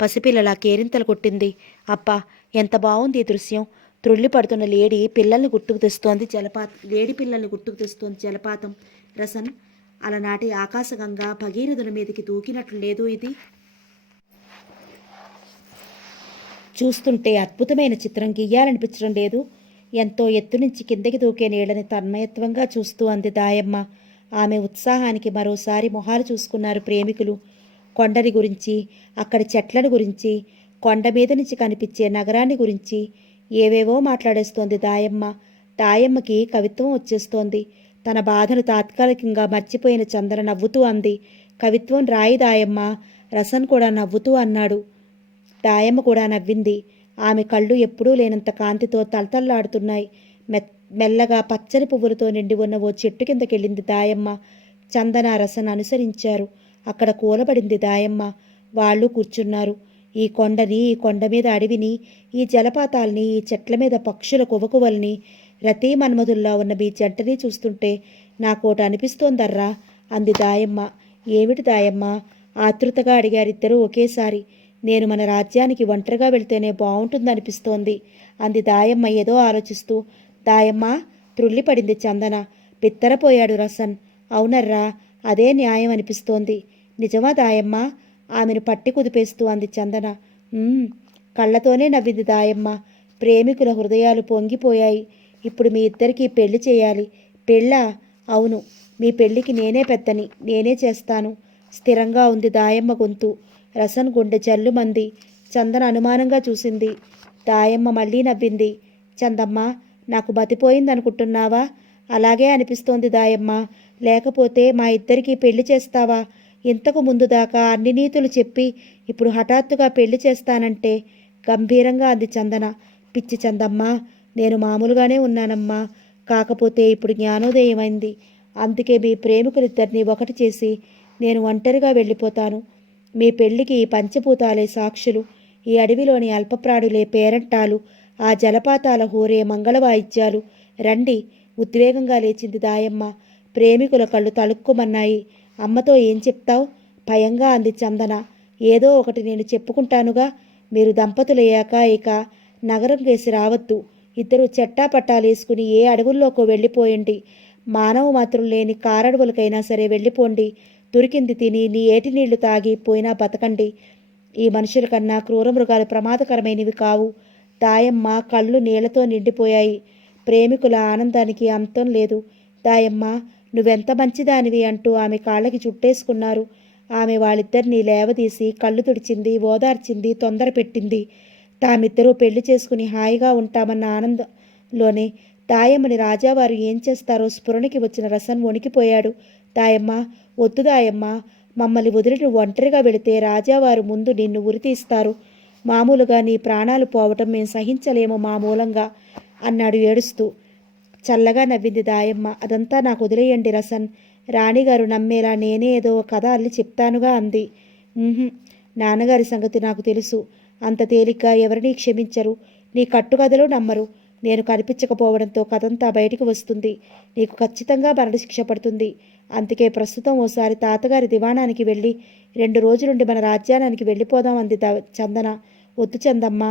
పసిపిల్లల కేరింతలు కొట్టింది. అబ్బా, ఎంత బాగుంది ఈ దృశ్యం. త్రుళ్ళి పడుతున్న లేడి పిల్లల్ని గుర్తుకు తెస్తోంది లేడి పిల్లల్ని గుర్తుకు తెస్తోంది జలపాతం. రసన్, అలనాటి ఆకాశగంగా భగీరథుల మీదకి దూకినట్లు లేదు ఇది. చూస్తుంటే అద్భుతమైన చిత్రం గీయాలనిపించడం లేదు. ఎంతో ఎత్తు నుంచి కిందకి దూకే నీళ్ళని తన్మయత్వంగా చూస్తూ అంది దాయమ్మ. ఆమె ఉత్సాహానికి మరోసారి మొహాలు చూసుకున్నారు ప్రేమికులు. కొండని గురించి, అక్కడి చెట్లను గురించి, కొండ మీద నుంచి కనిపించే నగరాన్ని గురించి ఏవేవో మాట్లాడేస్తోంది దాయమ్మ. దాయమ్మకి కవిత్వం వచ్చేస్తోంది. తన బాధను తాత్కాలికంగా మర్చిపోయిన చందన నవ్వుతూ అంది. కవిత్వం రాయి దాయమ్మ. రసన్ కూడా నవ్వుతూ అన్నాడు. దాయమ్మ కూడా నవ్వింది. ఆమె కళ్ళు ఎప్పుడూ లేనంత కాంతితో తలతల్లాడుతున్నాయి. మెల్లగా పచ్చని పువ్వులతో నిండి ఉన్న ఓ చెట్టు కిందకెళ్ళింది దాయమ్మ. చందన, రసన్ అనుసరించారు. అక్కడ కూలబడింది దాయమ్మ. వాళ్ళు కూర్చున్నారు. ఈ కొండని, ఈ కొండ మీద అడవిని, ఈ జలపాతాల్ని, ఈ చెట్ల మీద పక్షుల కువకువల్ని, రతీ మన్మధుల్లా ఉన్న మీ జంటని చూస్తుంటే నాకోటి అనిపిస్తోందర్రా అంది దాయమ్మ. ఏమిటి దాయమ్మ? ఆతృతగా అడిగారిద్దరూ ఒకేసారి. నేను మన రాజ్యానికి ఒంటరిగా వెళ్తేనే బాగుంటుందనిపిస్తోంది అంది దాయమ్మ ఏదో ఆలోచిస్తూ. దాయమ్మ, త్రుళ్ళిపడింది చందన. బిత్తరపోయాడు రసన్. అవునర్రా, అదే న్యాయం అనిపిస్తోంది. నిజమా దాయమ్మ? ఆమెను పట్టి కుదిపేస్తూ అంది చందన. కళ్ళతోనే నవ్వింది దాయమ్మ. ప్రేమికుల హృదయాలు పొంగిపోయాయి. ఇప్పుడు మీ ఇద్దరికీ పెళ్లి చేయాలి. పెళ్ళా? అవును, మీ పెళ్లికి నేనే పెద్దని, నేనే చేస్తాను. స్థిరంగా ఉంది దాయమ్మ గొంతు. రసన్ గుండె జల్లుమంది. చందన అనుమానంగా చూసింది. దాయమ్మ మళ్ళీ నవ్వింది. చందమ్మ, నాకు మతిపోయిందనుకుంటున్నావా? అలాగే అనిపిస్తోంది దాయమ్మ. లేకపోతే మా ఇద్దరికీ పెళ్లి చేస్తావా? ఇంతకు ముందు దాకా అన్ని నీతులు చెప్పి ఇప్పుడు హఠాత్తుగా పెళ్లి చేస్తానంటే గంభీరంగా అంది చందన. పిచ్చి చందమ్మ, నేను మామూలుగానే ఉన్నానమ్మా. కాకపోతే ఇప్పుడు జ్ఞానోదయమైంది. అందుకే మీ ప్రేమికులిద్దరినీ ఒకటి చేసి నేను ఒంటరిగా వెళ్ళిపోతాను. మీ పెళ్లికి ఈ పంచభూతాలే సాక్షులు. ఈ అడవిలోని అల్పప్రాణులే పేరంటాలు. ఆ జలపాతాల హోరే మంగళవాయిద్యాలు. రండి. ఉద్వేగంగా లేచింది దాయమ్మ. ప్రేమికుల కళ్ళు తళుక్కుమన్నాయి. అమ్మతో ఏం చెప్తావు? భయంగా అంది చందన. ఏదో ఒకటి నేను చెప్పుకుంటానుగా. మీరు దంపతులయ్యాక ఇక నగరం కేసి రావద్దు. ఇద్దరు చెట్టాపట్టాలేసుకుని ఏ అడవుల్లోకో వెళ్ళిపోయండి. మానవ మాత్రం లేని కారడవులకైనా సరే వెళ్ళిపోండి. దొరికింది తిని నీ ఏటి నీళ్లు తాగి పోయినా బతకండి. ఈ మనుషుల కన్నా క్రూర మృగాలు ప్రమాదకరమైనవి కావు. దాయమ్మ కళ్ళు నీళ్లతో నిండిపోయాయి. ప్రేమికుల ఆనందానికి అంతం లేదు. దాయమ్మ, నువ్వెంత మంచిదానివి అంటూ ఆమె కాళ్ళకి చుట్టేసుకున్నారు. ఆమె వాళ్ళిద్దరినీ లేవదీసి కళ్ళు తుడిచింది, ఓదార్చింది, తొందర పెట్టింది. తామిద్దరూ పెళ్లి చేసుకుని హాయిగా ఉంటామన్న ఆనందంలోనే దాయమ్మని రాజావారు ఏం చేస్తారో స్ఫురణకి వచ్చిన రసన్ వణికిపోయాడు. దాయమ్మ, వద్దు దాయమ్మ, మమ్మల్ని వదిలి నువ్వు ఒంటరిగా వెళితే రాజావారు ముందు నిన్ను ఉరితీస్తారు. మామూలుగా నీ ప్రాణాలు పోవటం మేము సహించలేము మా మూలంగా అన్నాడు ఏడుస్తూ. చల్లగా నవ్వింది దాయమ్మ. అదంతా నాకు వదిలేయండి రసన్. రాణిగారు నమ్మేలా నేనే ఏదో కథ అల్లి చెప్తానుగా అంది. నాన్నగారి సంగతి నాకు తెలుసు. అంత తేలిగ్గా ఎవరినీ క్షమించరు. నీ కట్టుకథలు నమ్మరు. నేను కనిపించకపోవడంతో కథంతా బయటికి వస్తుంది. నీకు ఖచ్చితంగా మరణశిక్ష పడుతుంది. అందుకే ప్రస్తుతం ఓసారి తాతగారి దివాణానికి వెళ్ళి 2 రోజులుండి మన రాజ్యానికి వెళ్ళిపోదాం అంది చందన. వద్దు చందమ్మ,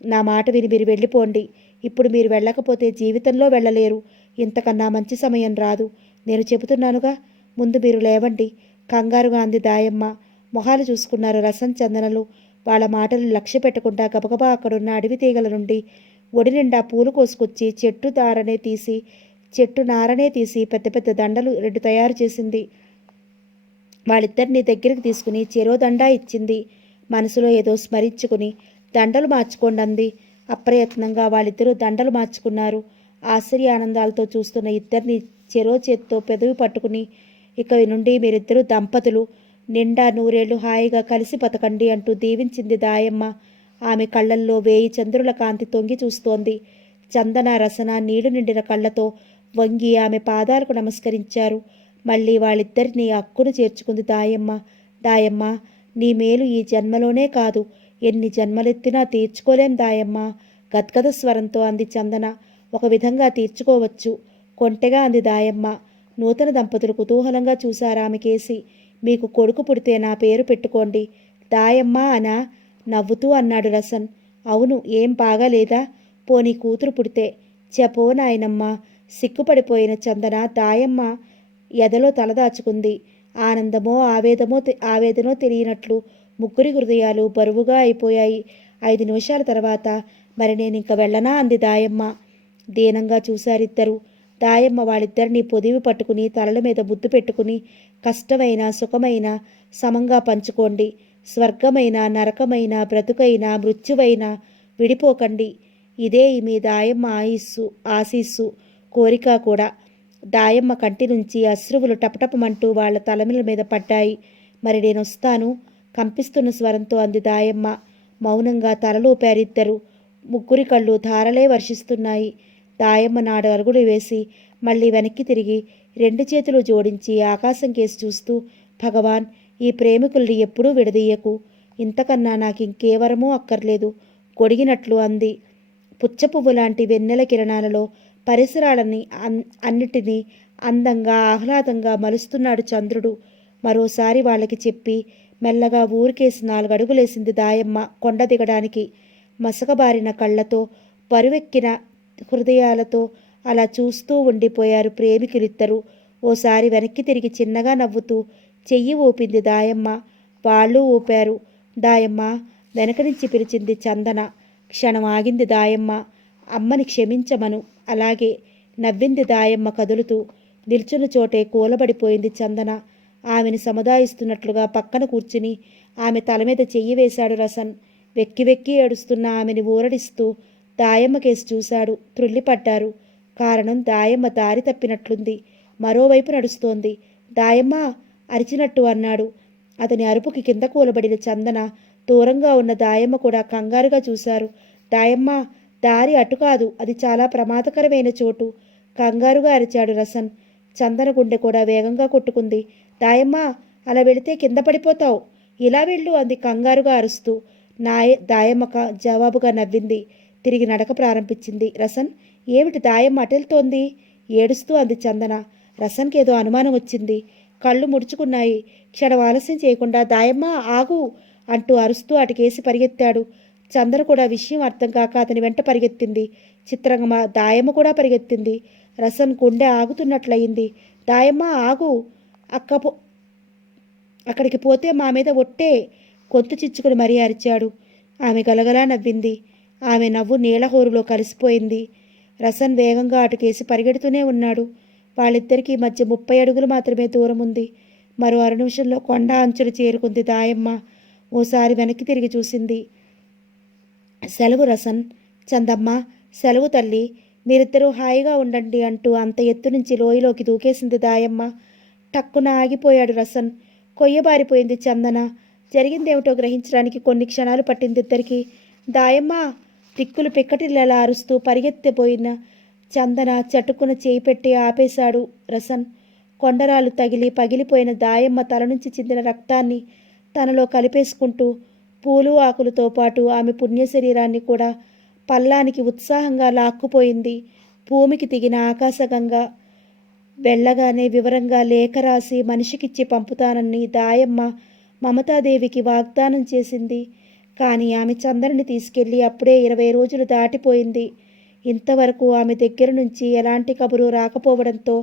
నా మాట విని మీరు వెళ్ళిపోండి. ఇప్పుడు మీరు వెళ్ళకపోతే జీవితంలో వెళ్ళలేరు. ఇంతకన్నా మంచి సమయం రాదు. నేను చెబుతున్నానుగా. ముందు మీరు లేవండి కంగారుగా అంది దాయమ్మ. మొహాలు చూసుకున్నారు రసన్ చందనలు. వాళ్ళ మాటలు లక్ష్య పెట్టకుండా గబగబా అక్కడున్న అడవి తీగల నుండి ఒడి నిండా పూలు కోసుకొచ్చి చెట్టు నారనే తీసి పెద్ద పెద్ద దండలు 2 తయారు చేసింది. వాళ్ళిద్దరినీ దగ్గరికి తీసుకుని చెరో దండా ఇచ్చింది. మనసులో ఏదో స్మరించుకుని దండలు మార్చుకోండి అంది. అప్రయత్నంగా వాళ్ళిద్దరూ దండలు మార్చుకున్నారు. ఆశ్చర్యానందాలతో చూస్తున్న ఇద్దరిని చెరో చేత్తో పెదవి పట్టుకుని, ఇక నుండి మీరిద్దరూ దంపతులు, నిండా నూరేళ్లు హాయిగా కలిసి బతకండి అంటూ దీవించింది దాయమ్మ. ఆమె కళ్ళల్లో 1000 చంద్రుల కాంతి తొంగి చూస్తోంది. చందన రసన నీళ్లు నిండిన కళ్ళతో వంగి ఆమె పాదాలకు నమస్కరించారు. మళ్ళీ వాళ్ళిద్దరినీ అక్కును చేర్చుకుంది దాయమ్మ. దాయమ్మ, నీ మేలు ఈ జన్మలోనే కాదు, ఎన్ని జన్మలెత్తినా తీర్చుకోలేం దాయమ్మ గద్గద స్వరంతో అంది చందన. ఒక విధంగా తీర్చుకోవచ్చు కొంటెగా అంది దాయమ్మ. నూతన దంపతులు కుతూహలంగా చూశారామె కేసి. మీకు కొడుకు పుడితే నా పేరు పెట్టుకోండి. దాయమ్మ అనా? నవ్వుతూ అన్నాడు రసన్. అవును, ఏం బాగాలేదా? పోనీ కూతురు పుడితే. చెప్పో నాయనమ్మ. సిగ్గుపడిపోయిన చందన దాయమ్మ ఎదలో తలదాచుకుంది. ఆనందమో ఆవేదనో తెలియనట్లు ముగ్గురి హృదయాలు బరువుగా అయిపోయాయి. 5 నిమిషాల తర్వాత మరి నేనింక వెళ్ళనా అంది దాయమ్మ. దీనంగా చూశారిద్దరు. దాయమ్మ వాళ్ళిద్దరినీ పొదివి పట్టుకుని తలల మీద ముద్దు పెట్టుకుని, కష్టమైన సుఖమైన సమంగా పంచుకోండి. స్వర్గమైన నరకమైన బ్రతుకైనా మృత్యువైనా విడిపోకండి. ఇదే మీ దాయమ్మ ఆశీస్సు కోరిక కూడా. దాయమ్మ కంటి నుంచి అశ్రువులు టపటపమంటూ వాళ్ల తలమిల మీద పడ్డాయి. మరి నేనొస్తాను కంపిస్తున్న స్వరంతో అంది దాయమ్మ. మౌనంగా తలలూపారిద్దరు. ముగ్గురి కళ్ళు ధారలే వర్షిస్తున్నాయి. దాయమ్మ 4 అడుగులు వేసి మళ్ళీ వెనక్కి తిరిగి 2 చేతులు జోడించి ఆకాశం కేసి చూస్తూ, భగవాన్, ఈ ప్రేమికుల్ని ఎప్పుడూ విడదీయకు. ఇంతకన్నా నాకింకేవరమూ అక్కర్లేదు గొడిగినట్లు అంది. పుచ్చపువ్వు లాంటి వెన్నెల కిరణాలలో పరిసరాలని అన్నిటినీ అందంగా ఆహ్లాదంగా మలుస్తున్నాడు చంద్రుడు. మరోసారి వాళ్ళకి చెప్పి మెల్లగా ఊరికేసి 4 అడుగులేసింది దాయమ్మ కొండ దిగడానికి. మసకబారిన కళ్ళతో పరువెక్కిన హృదయాలతో అలా చూస్తూ ఉండిపోయారు ప్రేమికులిద్దరూ. ఓసారి వెనక్కి తిరిగి చిన్నగా నవ్వుతూ చెయ్యి ఊపింది దాయమ్మ. వాళ్ళు ఊపారు. దాయమ్మ వెనక నుంచి పిలిచింది చందన. క్షణం ఆగింది దాయమ్మ. అమ్మని క్షమించమను. అలాగే నవ్వింది దాయమ్మ కదులుతూ. నిల్చున్న చోటే కూలబడిపోయింది చందన. ఆమెను సముదాయిస్తున్నట్లుగా పక్కన కూర్చుని ఆమె తల మీద చెయ్యి వేశాడు రసన్. వెక్కి వెక్కి ఏడుస్తున్న ఆమెని ఊరడిస్తూ దాయమ్మ కేసి చూశాడు. త్రుళ్ళిపడ్డారు. కారణం దాయమ్మ దారి తప్పినట్లుంది. మరోవైపు నడుస్తోంది. దాయమ్మ అరిచినట్టు అన్నాడు. అతని అరుపుకి కింద కూలబడిన చందన, దూరంగా ఉన్న దాయమ్మ కూడా కంగారుగా చూశారు. దాయమ్మ, దారి అటు కాదు, అది చాలా ప్రమాదకరమైన చోటు కంగారుగా అరిచాడు రసన్. చందన గుండె కూడా వేగంగా కొట్టుకుంది. దాయమ్మ, అలా వెళితే కింద పడిపోతావు. ఇలా వెళ్ళు అంది కంగారుగా అరుస్తూ. దాయమ్మ జవాబుగా నవ్వింది. తిరిగి నడక ప్రారంభించింది. రసన్, ఏమిటి దాయమ్మ అటెళ్తోంది? ఏడుస్తూ అంది చందన. రసన్కి ఏదో అనుమానం వచ్చింది. కళ్ళు ముడుచుకున్నాయి. క్షణం ఆలస్యం చేయకుండా దాయమ్మ ఆగు అంటూ అరుస్తూ అటుకేసి పరిగెత్తాడు. చందన కూడా విషయం అర్థం కాక అతని వెంట పరిగెత్తింది. చిత్రంగా దాయమ్మ కూడా పరిగెత్తింది. రసన్ గుండె ఆగుతున్నట్లయింది. దాయమ్మ ఆగు, అక్క అక్కడికి పోతే మా మీద ఒట్టే, గొంతు చిచ్చుకుని మరీ అరిచాడు. ఆమె గలగలా నవ్వింది. ఆమె నవ్వు నీలహోరులో కలిసిపోయింది. రసన్ వేగంగా అటుకేసి పరిగెడుతూనే ఉన్నాడు. వాళ్ళిద్దరికీ మధ్య 30 అడుగులు మాత్రమే దూరం ఉంది. మరో 6 నిమిషంలో కొండ అంచులు చేరుకుంది దాయమ్మ. ఓసారి వెనక్కి తిరిగి చూసింది. సెలవు రసన్, చందమ్మ, సెలవు తల్లి, మీరిద్దరూ హాయిగా ఉండండి అంటూ అంత ఎత్తు నుంచి లోయలోకి దూకేసింది దాయమ్మ. టక్కున ఆగిపోయాడు రసన్. కొయ్యబారిపోయింది చందన. జరిగిందేమిటో గ్రహించడానికి కొన్ని క్షణాలు పట్టింది ఇద్దరికి. దాయమ్మ, దిక్కులు పిక్కటిల్లా అరుస్తూ పరిగెత్తిపోయిన చందన చటుక్కున చేయి పెట్టి ఆపేశాడు రసన్. కొండరాలు తగిలి పగిలిపోయిన దాయమ్మ తల నుంచి చిందిన రక్తాన్ని తనలో కలిపేసుకుంటూ పూలు ఆకులతో పాటు ఆమె పుణ్య శరీరాన్ని కూడా పల్లానికి ఉత్సాహంగా లాక్కుపోయింది. భూమికి దిగిన ఆకాశగంగా వెళ్ళగానే వివరంగా లేఖ రాసి మనిషికిచ్చి పంపుతానని దాయమ్మ మమతాదేవికి వాగ్దానం చేసింది. కానీ ఆమె చందనని తీసుకెళ్ళి అప్పుడే 20 రోజులు దాటిపోయింది. ఇంతవరకు ఆమె దగ్గర నుంచి ఎలాంటి కబురు రాకపోవడంతో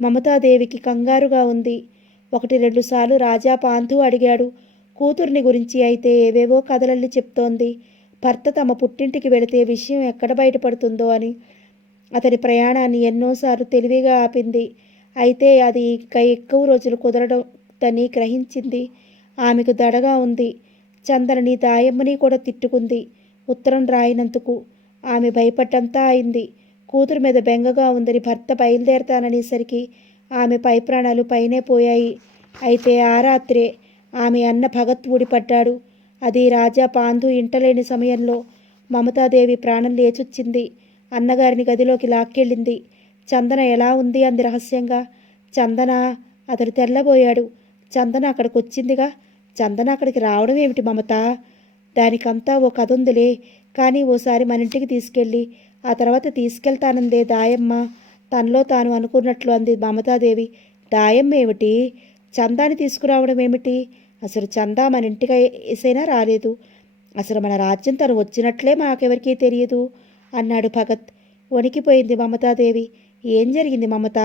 మమతాదేవికి కంగారుగా ఉంది. 1-2 సార్లు రాజా పాంతు అడిగాడు. కూతుర్ని గురించి అయితే ఏవేవో కథలల్లి చెప్తోంది. భర్త తమ పుట్టింటికి వెళితే విషయం ఎక్కడ బయటపడుతుందో అని. అతని ప్రయాణాన్ని ఎన్నోసార్లు తెలివిగా ఆపింది. అయితే అది ఇంకా ఎక్కువ రోజులు కుదరదని గ్రహించింది. ఆమెకు దడగా ఉంది. చందనని దాయమ్మని కూడా తిట్టుకుంది ఉత్తరం రాయినందుకు. ఆమె భయపడ్డంతా అయింది. కూతురు మీద బెంగగా ఉందని భర్త బయలుదేరతాననేసరికి ఆమె పై ప్రాణాలు పైనే పోయాయి. అయితే ఆ రాత్రే ఆమె అన్న భగత్ ఊడిపడ్డాడు. అది రాజా పాంధు ఇంటలేని సమయంలో. మమతాదేవి ప్రాణం లేచొచ్చింది. అన్నగారిని గదిలోకి లాక్కెళ్ళింది. చందన ఎలా ఉంది అంది రహస్యంగా. చందన, అతడు తెల్లబోయాడు. చందన అక్కడికి వచ్చిందిగా. చందన అక్కడికి రావడం ఏమిటి మమత? దానికంతా ఓ కథ ఉందిలే. కానీ ఓసారి మన ఇంటికి తీసుకెళ్ళి ఆ తర్వాత తీసుకెళ్తానందే దాయమ్మ. తనలో తాను అనుకున్నట్లు అంది మమతాదేవి. దాయమ్మ ఏమిటి? చందాని తీసుకురావడం ఏమిటి? అసలు చందా మన ఇంటికి వేసైనా రాలేదు. అసలు మన రాజ్యం తను వచ్చినట్లే మాకెవరికీ తెలియదు అన్నాడు భగత్. వణికిపోయింది మమతాదేవి. ఏం జరిగింది మమత?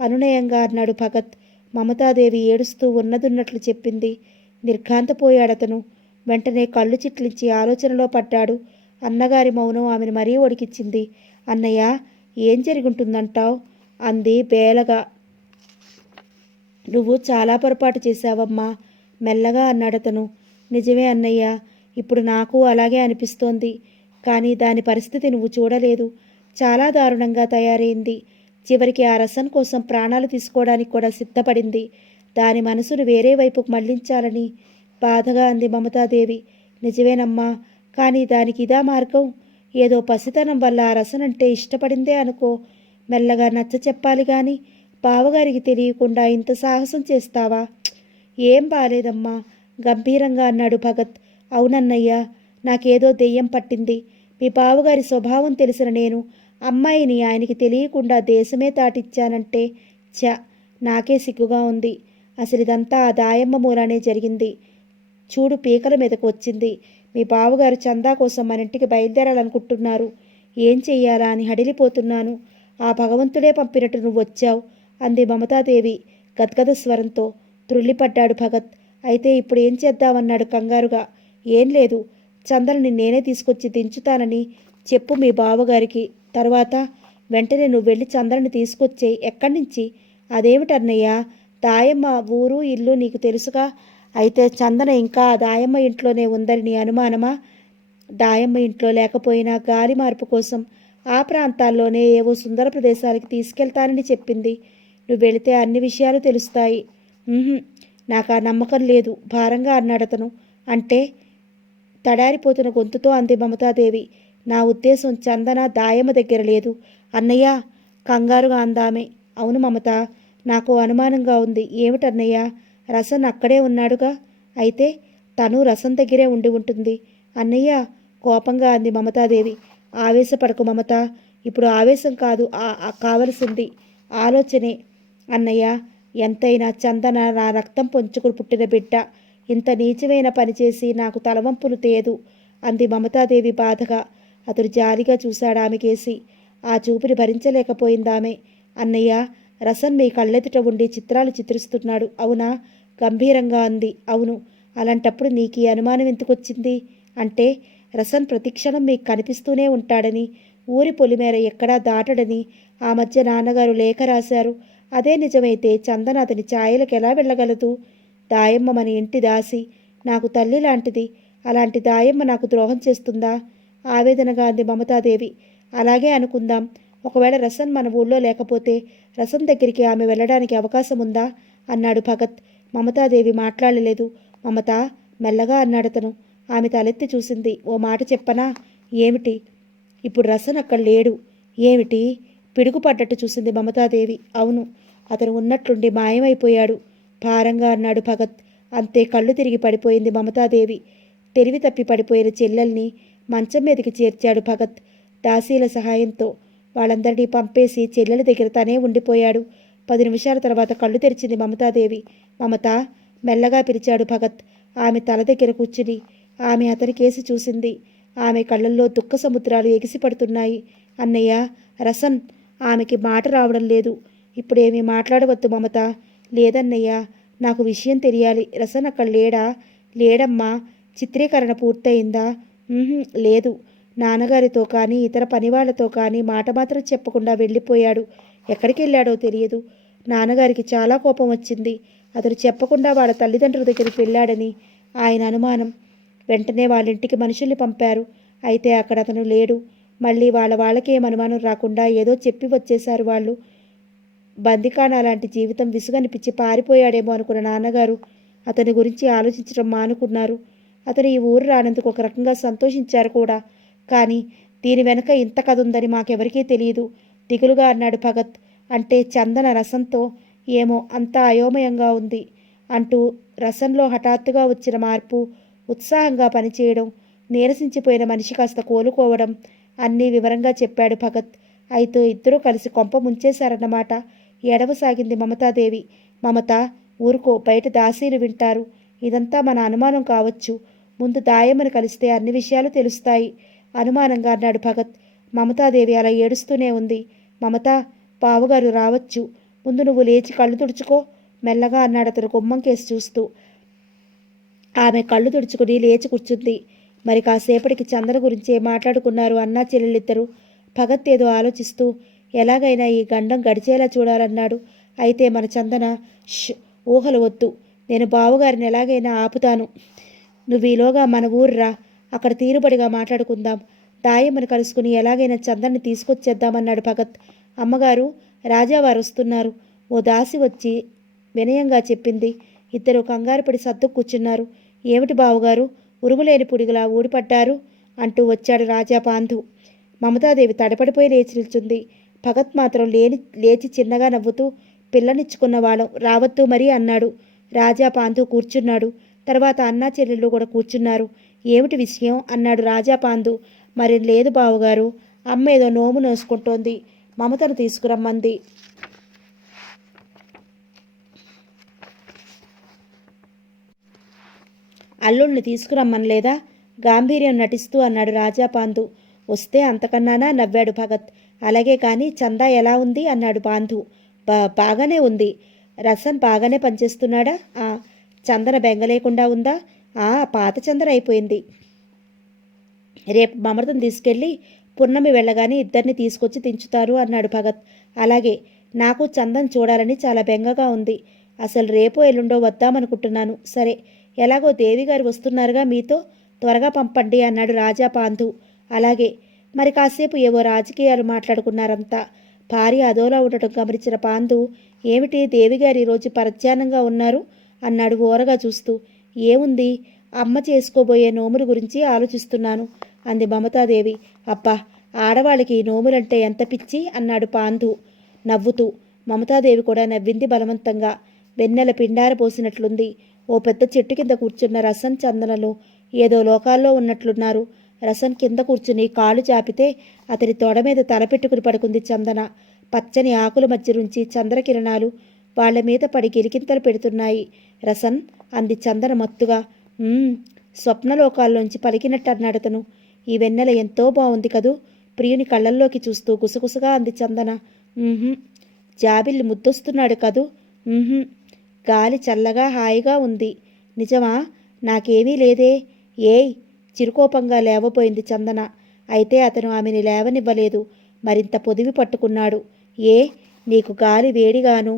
అనునయంగా అన్నాడు భగత్. మమతాదేవి ఏడుస్తూ ఉన్నదున్నట్లు చెప్పింది. నిర్ఘాంతపోయాడతను. వెంటనే కళ్ళు చిట్లించి ఆలోచనలో పడ్డాడు. అన్నగారి మౌనం ఆమెను మరీ ఒడికిచ్చింది. అన్నయ్య, ఏం జరుగుంటుందంటావు అంది బేలగా. నువ్వు చాలా పొరపాటు చేశావమ్మా, మెల్లగా అన్నాడతను. నిజమే అన్నయ్య, ఇప్పుడు నాకు అలాగే అనిపిస్తోంది. కానీ దాని పరిస్థితి నువ్వు చూడలేదు. చాలా దారుణంగా తయారైంది. చివరికి ఆ రసన్ కోసం ప్రాణాలు తీసుకోవడానికి కూడా సిద్ధపడింది. దాని మనసును వేరే వైపుకు మళ్లించాలని బాధగా అంది మమతాదేవి. నిజమేనమ్మా, కానీ దానికి ఇదా మార్గం? ఏదో పసితనం వల్ల ఆ రసన్ అంటే ఇష్టపడిందే అనుకో. మెల్లగా నచ్చ చెప్పాలి గాని బావగారికి తెలియకుండా ఇంత సాహసం చేస్తావా? ఏం బాలేదమ్మా, గంభీరంగా అన్నాడు భగత్. అవునన్నయ్యా, నాకేదో దెయ్యం పట్టింది. మీ బావగారి స్వభావం తెలిసిన నేను అమ్మాయిని ఆయనకి తెలియకుండా దేశమే దాటిచ్చానంటే నాకే సిగ్గుగా ఉంది. అసలు ఇదంతా ఆ దాయమ్మ మూలానే జరిగింది. చూడు, పీకల మీదకు వచ్చింది. మీ బావగారు చందా కోసం మన ఇంటికి బయలుదేరాలనుకుంటున్నారు. ఏం చెయ్యాలా అని హడిలిపోతున్నాను. ఆ భగవంతుడే పంపినట్టు నువ్వు వచ్చావు అంది మమతాదేవి గద్గద స్వరంతో. త్రుళ్ళిపడ్డాడు భగత్. అయితే ఇప్పుడు ఏం చేద్దామన్నాడు కంగారుగా. ఏం లేదు, చందనని నేనే తీసుకొచ్చి దించుతానని చెప్పు మీ బావగారికి. తర్వాత వెంటనే నువ్వు వెళ్ళి చందనని తీసుకొచ్చేయి. ఎక్కడి నుంచి? అదేమిటన్నయ్య, దాయమ్మ ఊరు ఇల్లు నీకు తెలుసుగా. అయితే చందన ఇంకా దాయమ్మ ఇంట్లోనే ఉందని నీ అనుమానమా? దాయమ్మ ఇంట్లో లేకపోయినా గాలి మార్పు కోసం ఆ ప్రాంతాల్లోనే ఏవో సుందర ప్రదేశాలకి తీసుకెళ్తానని చెప్పింది. నువ్వు వెళితే అన్ని విషయాలు తెలుస్తాయి. నాకు ఆ నమ్మకం లేదు, భారంగా అన్నాడతను. అంటే? తడారిపోతున్న గొంతుతో అంది మమతాదేవి. నా ఉద్దేశం చందన దాయమ్మ దగ్గర లేదు అన్నయ్య, కంగారుగా అందామె. అవును మమత, నాకు అనుమానంగా ఉంది. ఏమిటన్నయ్య? రసన్ అక్కడే ఉన్నాడుగా. అయితే తను రసన్ దగ్గరే ఉండి ఉంటుంది అన్నయ్య, కోపంగా అంది మమతాదేవి. ఆవేశపడకు మమత, ఇప్పుడు ఆవేశం కాదు కావలసింది ఆలోచనే. అన్నయ్య, ఎంతైనా చందన నా రక్తం పొంచుకుని పుట్టిన బిడ్డ ఇంత నీచమైన పనిచేసి నాకు తలవంపులు తేదు అంది మమతాదేవి బాధగా. అతడు జాలిగా చూశాడు ఆమెకేసి. ఆ చూపుని భరించలేకపోయిందామె. అన్నయ్య, రసన్ మీ కళ్ళెదుట ఉండి చిత్రాలు చిత్రిస్తున్నాడు అవునా? గంభీరంగా అంది. అవును. అలాంటప్పుడు నీకు ఈ అనుమానం ఎందుకొచ్చింది? అంటే రసన్ ప్రతిక్షణం మీకు కనిపిస్తూనే ఉంటాడని, ఊరి పొలిమేర ఎక్కడా దాటడని ఆ మధ్య నాన్నగారు లేఖ రాశారు. అదే నిజమైతే చందన అతని ఛాయలకు ఎలా వెళ్ళగలదు? దాయమ్మ మన ఇంటి దాసి, నాకు తల్లి లాంటిది. అలాంటి దాయమ్మ నాకు ద్రోహం చేస్తుందా? ఆవేదనగా అంది మమతాదేవి. అలాగే అనుకుందాం. ఒకవేళ రసన్ మన ఊళ్ళో లేకపోతే రసన్ దగ్గరికి ఆమె వెళ్ళడానికి అవకాశం ఉందా అన్నాడు భగత్. మమతాదేవి మాట్లాడలేదు. మమత, మెల్లగా అన్నాడతను. ఆమె తలెత్తి చూసింది. ఓ మాట చెప్పనా? ఏమిటి? ఇప్పుడు రసన్ అక్కడ లేడు. ఏమిటి? పిడుగుపడ్డట్టు చూసింది మమతాదేవి. అవును, అతను ఉన్నట్లుండి మాయమైపోయాడు భారంగా అన్నాడు భగత్. అంతే కళ్ళు తిరిగి పడిపోయింది మమతాదేవి. తెలివి తప్పి పడిపోయిన చెల్లెల్ని మంచం మీదకి చేర్చాడు భగత్ దాసీల సహాయంతో. వాళ్ళందరినీ పంపేసి చెల్లెల దగ్గర తనే ఉండిపోయాడు. 10 నిమిషాల తర్వాత కళ్ళు తెరిచింది మమతాదేవి. మమత, మెల్లగా పిలిచాడు భగత్. ఆమె తల దగ్గర కూర్చుని ఆమె అతని కేసి చూసింది. ఆమె కళ్ళల్లో దుఃఖ సముద్రాలు ఎగిసిపడుతున్నాయి. అన్నయ్య, రసన్. ఆమెకి మాట రావడం లేదు. ఇప్పుడేమీ మాట్లాడవద్దు మమత. లేదన్నయ్య, నాకు విషయం తెలియాలి. రసన్ అక్కడ లేడా? లేడమ్మా. చిత్రీకరణ పూర్తయిందా? లేదు. నాన్నగారితో కానీ ఇతర పనివాళ్లతో కానీ మాట మాత్రం చెప్పకుండా వెళ్ళిపోయాడు. ఎక్కడికి వెళ్ళాడో తెలియదు. నాన్నగారికి చాలా కోపం వచ్చింది. అతడు చెప్పకుండా వాళ్ళ తల్లిదండ్రుల దగ్గరికి వెళ్ళాడని ఆయన అనుమానం. వెంటనే వాళ్ళింటికి మనుషుల్ని పంపారు. అయితే అక్కడ అతను లేడు. మళ్ళీ వాళ్ళకేం అనుమానం రాకుండా ఏదో చెప్పి వచ్చేశారు వాళ్ళు. బందికానా లాంటి జీవితం విసుగనిపించి పారిపోయాడేమో అనుకున్న నాన్నగారు అతని గురించి ఆలోచించడం మానుకున్నారు. అతను ఈ ఊరు రానందుకు ఒక రకంగా సంతోషించారు కూడా. కానీ దీని వెనక ఇంత కథ ఉందని మాకెవరికీ తెలియదు దిగులుగా అన్నాడు భగత్. అంటే చందన రసంతో ఏమో అంతా అయోమయంగా ఉంది అంటూ రసంలో హఠాత్తుగా వచ్చిన మార్పు, ఉత్సాహంగా పనిచేయడం, నీరసించిపోయిన మనిషి కాస్త కోలుకోవడం అన్నీ వివరంగా చెప్పాడు భగత్. అయితే ఇద్దరూ కలిసి కొంప ముంచేశారన్నమాట. ఎడవసాగింది మమతాదేవి. మమత, ఊరుకో, బయట దాసీలు వింటారు. ఇదంతా మన అనుమానం కావచ్చు. ముందు దాయమ్మని కలిస్తే అన్ని విషయాలు తెలుస్తాయి అనుమానంగా అన్నాడు భగత్. మమతాదేవి అలా ఏడుస్తూనే ఉంది. మమత, బావగారు రావచ్చు. ముందు నువ్వు లేచి కళ్ళు తుడుచుకో మెల్లగా అన్నాడు అతను గుమ్మం కేసి చూస్తూ. ఆమె కళ్ళు తుడుచుకుని లేచి కూర్చుంది. మరి కాసేపటికి చందన గురించి మాట్లాడుకున్నారు అన్నా చెల్లెలిద్దరూ. భగత్ ఏదో ఆలోచిస్తూ ఎలాగైనా ఈ గండం గడిచేలా చూడాలన్నాడు. అయితే మన చందన, ఊహలు వద్దు. నేను బావగారిని ఎలాగైనా ఆపుతాను. నువ్వు ఈలోగా మన ఊర్రా, అక్కడ తీరుబడిగా మాట్లాడుకుందాం. దాయమ్మని కలుసుకుని ఎలాగైనా చందన్ని తీసుకొచ్చేద్దామన్నాడు భగత్. అమ్మగారు, రాజావారు వస్తున్నారు. ఓ దాసి వచ్చి వినయంగా చెప్పింది. ఇద్దరు కంగారుపడి సర్దు కూర్చున్నారు. ఏమిటి బావుగారు, ఉరుములేని పుడిగులా ఊడిపడ్డారు అంటూ వచ్చాడు రాజా పాంధు. మమతాదేవి తడపడిపోయి లేచి నిల్చుంది. భగత్ మాత్రం లేచి చిన్నగా నవ్వుతూ, పిల్లనిచ్చుకున్న వాళ్ళం, రావద్దు మరి అన్నాడు. రాజా పాంధు కూర్చున్నాడు. తర్వాత అన్నా చెల్లెళ్ళు కూడా కూర్చున్నారు. ఏమిటి విషయం అన్నాడు రాజా పాంధు. మరి లేదు బావుగారు, అమ్మ ఏదో నోము నోసుకుంటోంది, మమతను తీసుకురమ్మంది. అల్లుల్ని తీసుకురమ్మనలేదా? గాంభీర్యం నటిస్తూ అన్నాడు రాజా పాంధు. వస్తే అంతకన్నానా నవ్వాడు భగత్. అలాగే కానీ చందా ఎలా ఉంది అన్నాడు పాంధు. బాగానే ఉంది. రసన్ బాగానే పనిచేస్తున్నాడా? చందన బెంగలేకుండా ఉందా? పాత చందన అయిపోయింది. రేపు మమతను తీసుకెళ్ళి పున్నమి వెళ్ళగానే ఇద్దరిని తీసుకొచ్చి దించుతారు అన్నాడు భగత్. అలాగే, నాకు చందన్ చూడాలని చాలా బెంగగా ఉంది. అసలు రేపో ఎల్లుండో వద్దామనుకుంటున్నాను. సరే, ఎలాగో దేవిగారు వస్తున్నారుగా మీతో, త్వరగా పంపండి అన్నాడు రాజా పాంధు. అలాగే. మరి కాసేపు ఏవో రాజకీయాలు మాట్లాడుకున్నారంతా. భార్య అదోలా ఉండటం గమనించిన పాంధు, ఏమిటి దేవిగారు ఈరోజు పరధ్యానంగా ఉన్నారు అన్నాడు ఓరగా చూస్తూ. ఏముంది, అమ్మ చేసుకోబోయే నోముల గురించి ఆలోచిస్తున్నాను అంది మమతాదేవి. అబ్బా, ఆడవాళ్ళకి నోములంటే ఎంత పిచ్చి అన్నాడు పాంధు నవ్వుతూ. మమతాదేవి కూడా నవ్వింది బలవంతంగా. వెన్నెల పిండార పోసినట్లుంది. ఓ పెద్ద చెట్టు కింద కూర్చున్న రసన్ చందనలు ఏదో లోకాల్లో ఉన్నట్లున్నారు. రసన్ కింద కూర్చుని కాలు చాపితే అతని తొడ మీద తల పెట్టుకుని పడుకుంది చందన. పచ్చని ఆకుల మధ్య నుంచి చంద్రకిరణాలు వాళ్ళ మీద పడి గిలికింతలు పెడుతున్నాయి. రసన్ అంది చందన మత్తుగా. "ఉమ్," స్వప్నలోకాల్లోంచి పలికినట్టు అన్నాడతను. "ఈ వెన్నెల ఎంతో బావుంది కదూ?" ప్రియుని కళ్ళల్లోకి చూస్తూ గుసగుసగా అంది చందన. "ఉహుం." "జాబిల్లి ముద్దొస్తున్నాడు కదూ?" "ఉహుం." "గాలి చల్లగా హాయిగా ఉంది." "నిజమా? నాకేమీ లేదే." "ఏయ్." చిరుకోపంగా లేవబోయింది చందన. అయితే అతను ఆమెని లేవనివ్వలేదు. మరింత పొదివి పట్టుకున్నాడు. "ఏ, నీకు గాలి వేడిగాను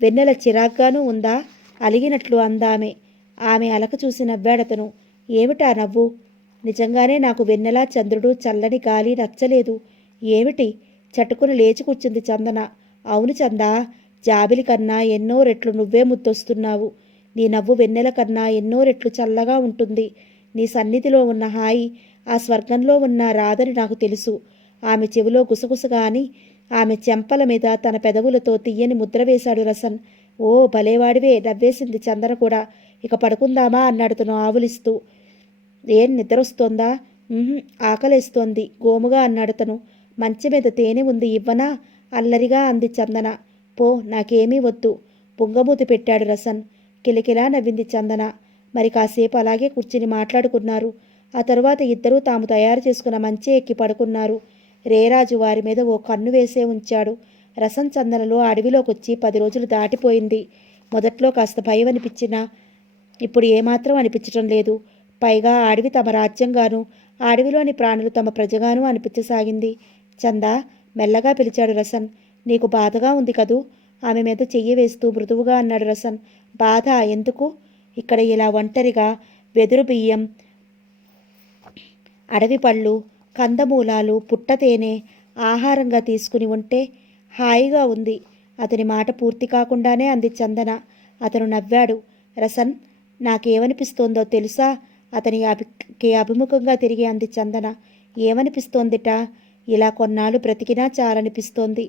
వెన్నెల చిరాగ్గానూ ఉందా?" అలిగినట్లు అందామె. ఆమె అలక చూసి నవ్వాడతను. "ఏమిటా నవ్వు?" "నిజంగానే నాకు వెన్నెల, చంద్రుడు, చల్లని గాలి నచ్చలేదు." "ఏమిటి?" చటుకున లేచి కూర్చుంది చందన. "అవును చందా, జాబిలి కన్నా ఎన్నో రెట్లు నువ్వే ముద్దొస్తున్నావు. నీ నవ్వు వెన్నెల కన్నా ఎన్నో రెట్లు చల్లగా ఉంటుంది. నీ సన్నిధిలో ఉన్న హాయి ఆ స్వర్గంలో ఉన్న రాదని నాకు తెలుసు." ఆమె చెవిలో గుసగుసగా అని ఆమె చెంపల మీద తన పెదవులతో తీయని ముద్ర వేశాడు రసన్. "ఓ భలేవాడివే," నవ్వేసింది చందన కూడా. "ఇక పడుకుందామా?" అన్నాడు తను ఆవులిస్తూ. "ఏం నిద్రొస్తోందా?" "ఉహుం, ఆకలేస్తోంది," గోముగా అన్నాడు తను. "మంచె మీద తేనె ఉంది, ఇవ్వనా?" అల్లరిగా అంది చందన. "పో, నాకేమీ వద్దు." బుంగమూతి పెట్టాడు రసన్. కిలకిలా నవ్వింది చందన. మరి కాసేపు అలాగే కూర్చుని మాట్లాడుకున్నారు. ఆ తరువాత ఇద్దరూ తాము తయారు చేసుకున్న మంచె ఎక్కి పడుకున్నారు. రేరాజు వారి మీద ఓ కన్ను వేసే ఉంచాడు. రసన్ చందనలో అడవిలోకొచ్చి 10 రోజులు దాటిపోయింది. మొదట్లో కాస్త భయం అనిపించినా ఇప్పుడు ఏమాత్రం అనిపించటం లేదు. పైగా ఆ అడవి తమ రాజ్యంగాను, ఆ అడవిలోని ప్రాణులు తమ ప్రజగాను అనిపించసాగింది. "చందా," మెల్లగా పిలిచాడు రసన్. "నీకు బాధగా ఉంది కదూ?" ఆమె మీద చెయ్యి వేస్తూ మృదువుగా అన్నాడు రసన్. "బాధ ఎందుకు? ఇక్కడ ఇలా ఒంటరిగా వెదురు బియ్యం, అడవి పళ్ళు, కందమూలాలు, పుట్టతేనె ఆహారంగా తీసుకుని ఉంటే హాయిగా ఉంది." అతని మాట పూర్తి కాకుండానే అంది చందన. అతను నవ్వాడు. "రసన్, నాకేమనిపిస్తోందో తెలుసా?" అతనికి అభిముఖంగా తిరిగి అంది చందన. "ఏమనిపిస్తోందిట?" "ఇలా కొన్నాళ్ళు బ్రతికినా చాలనిపిస్తోంది."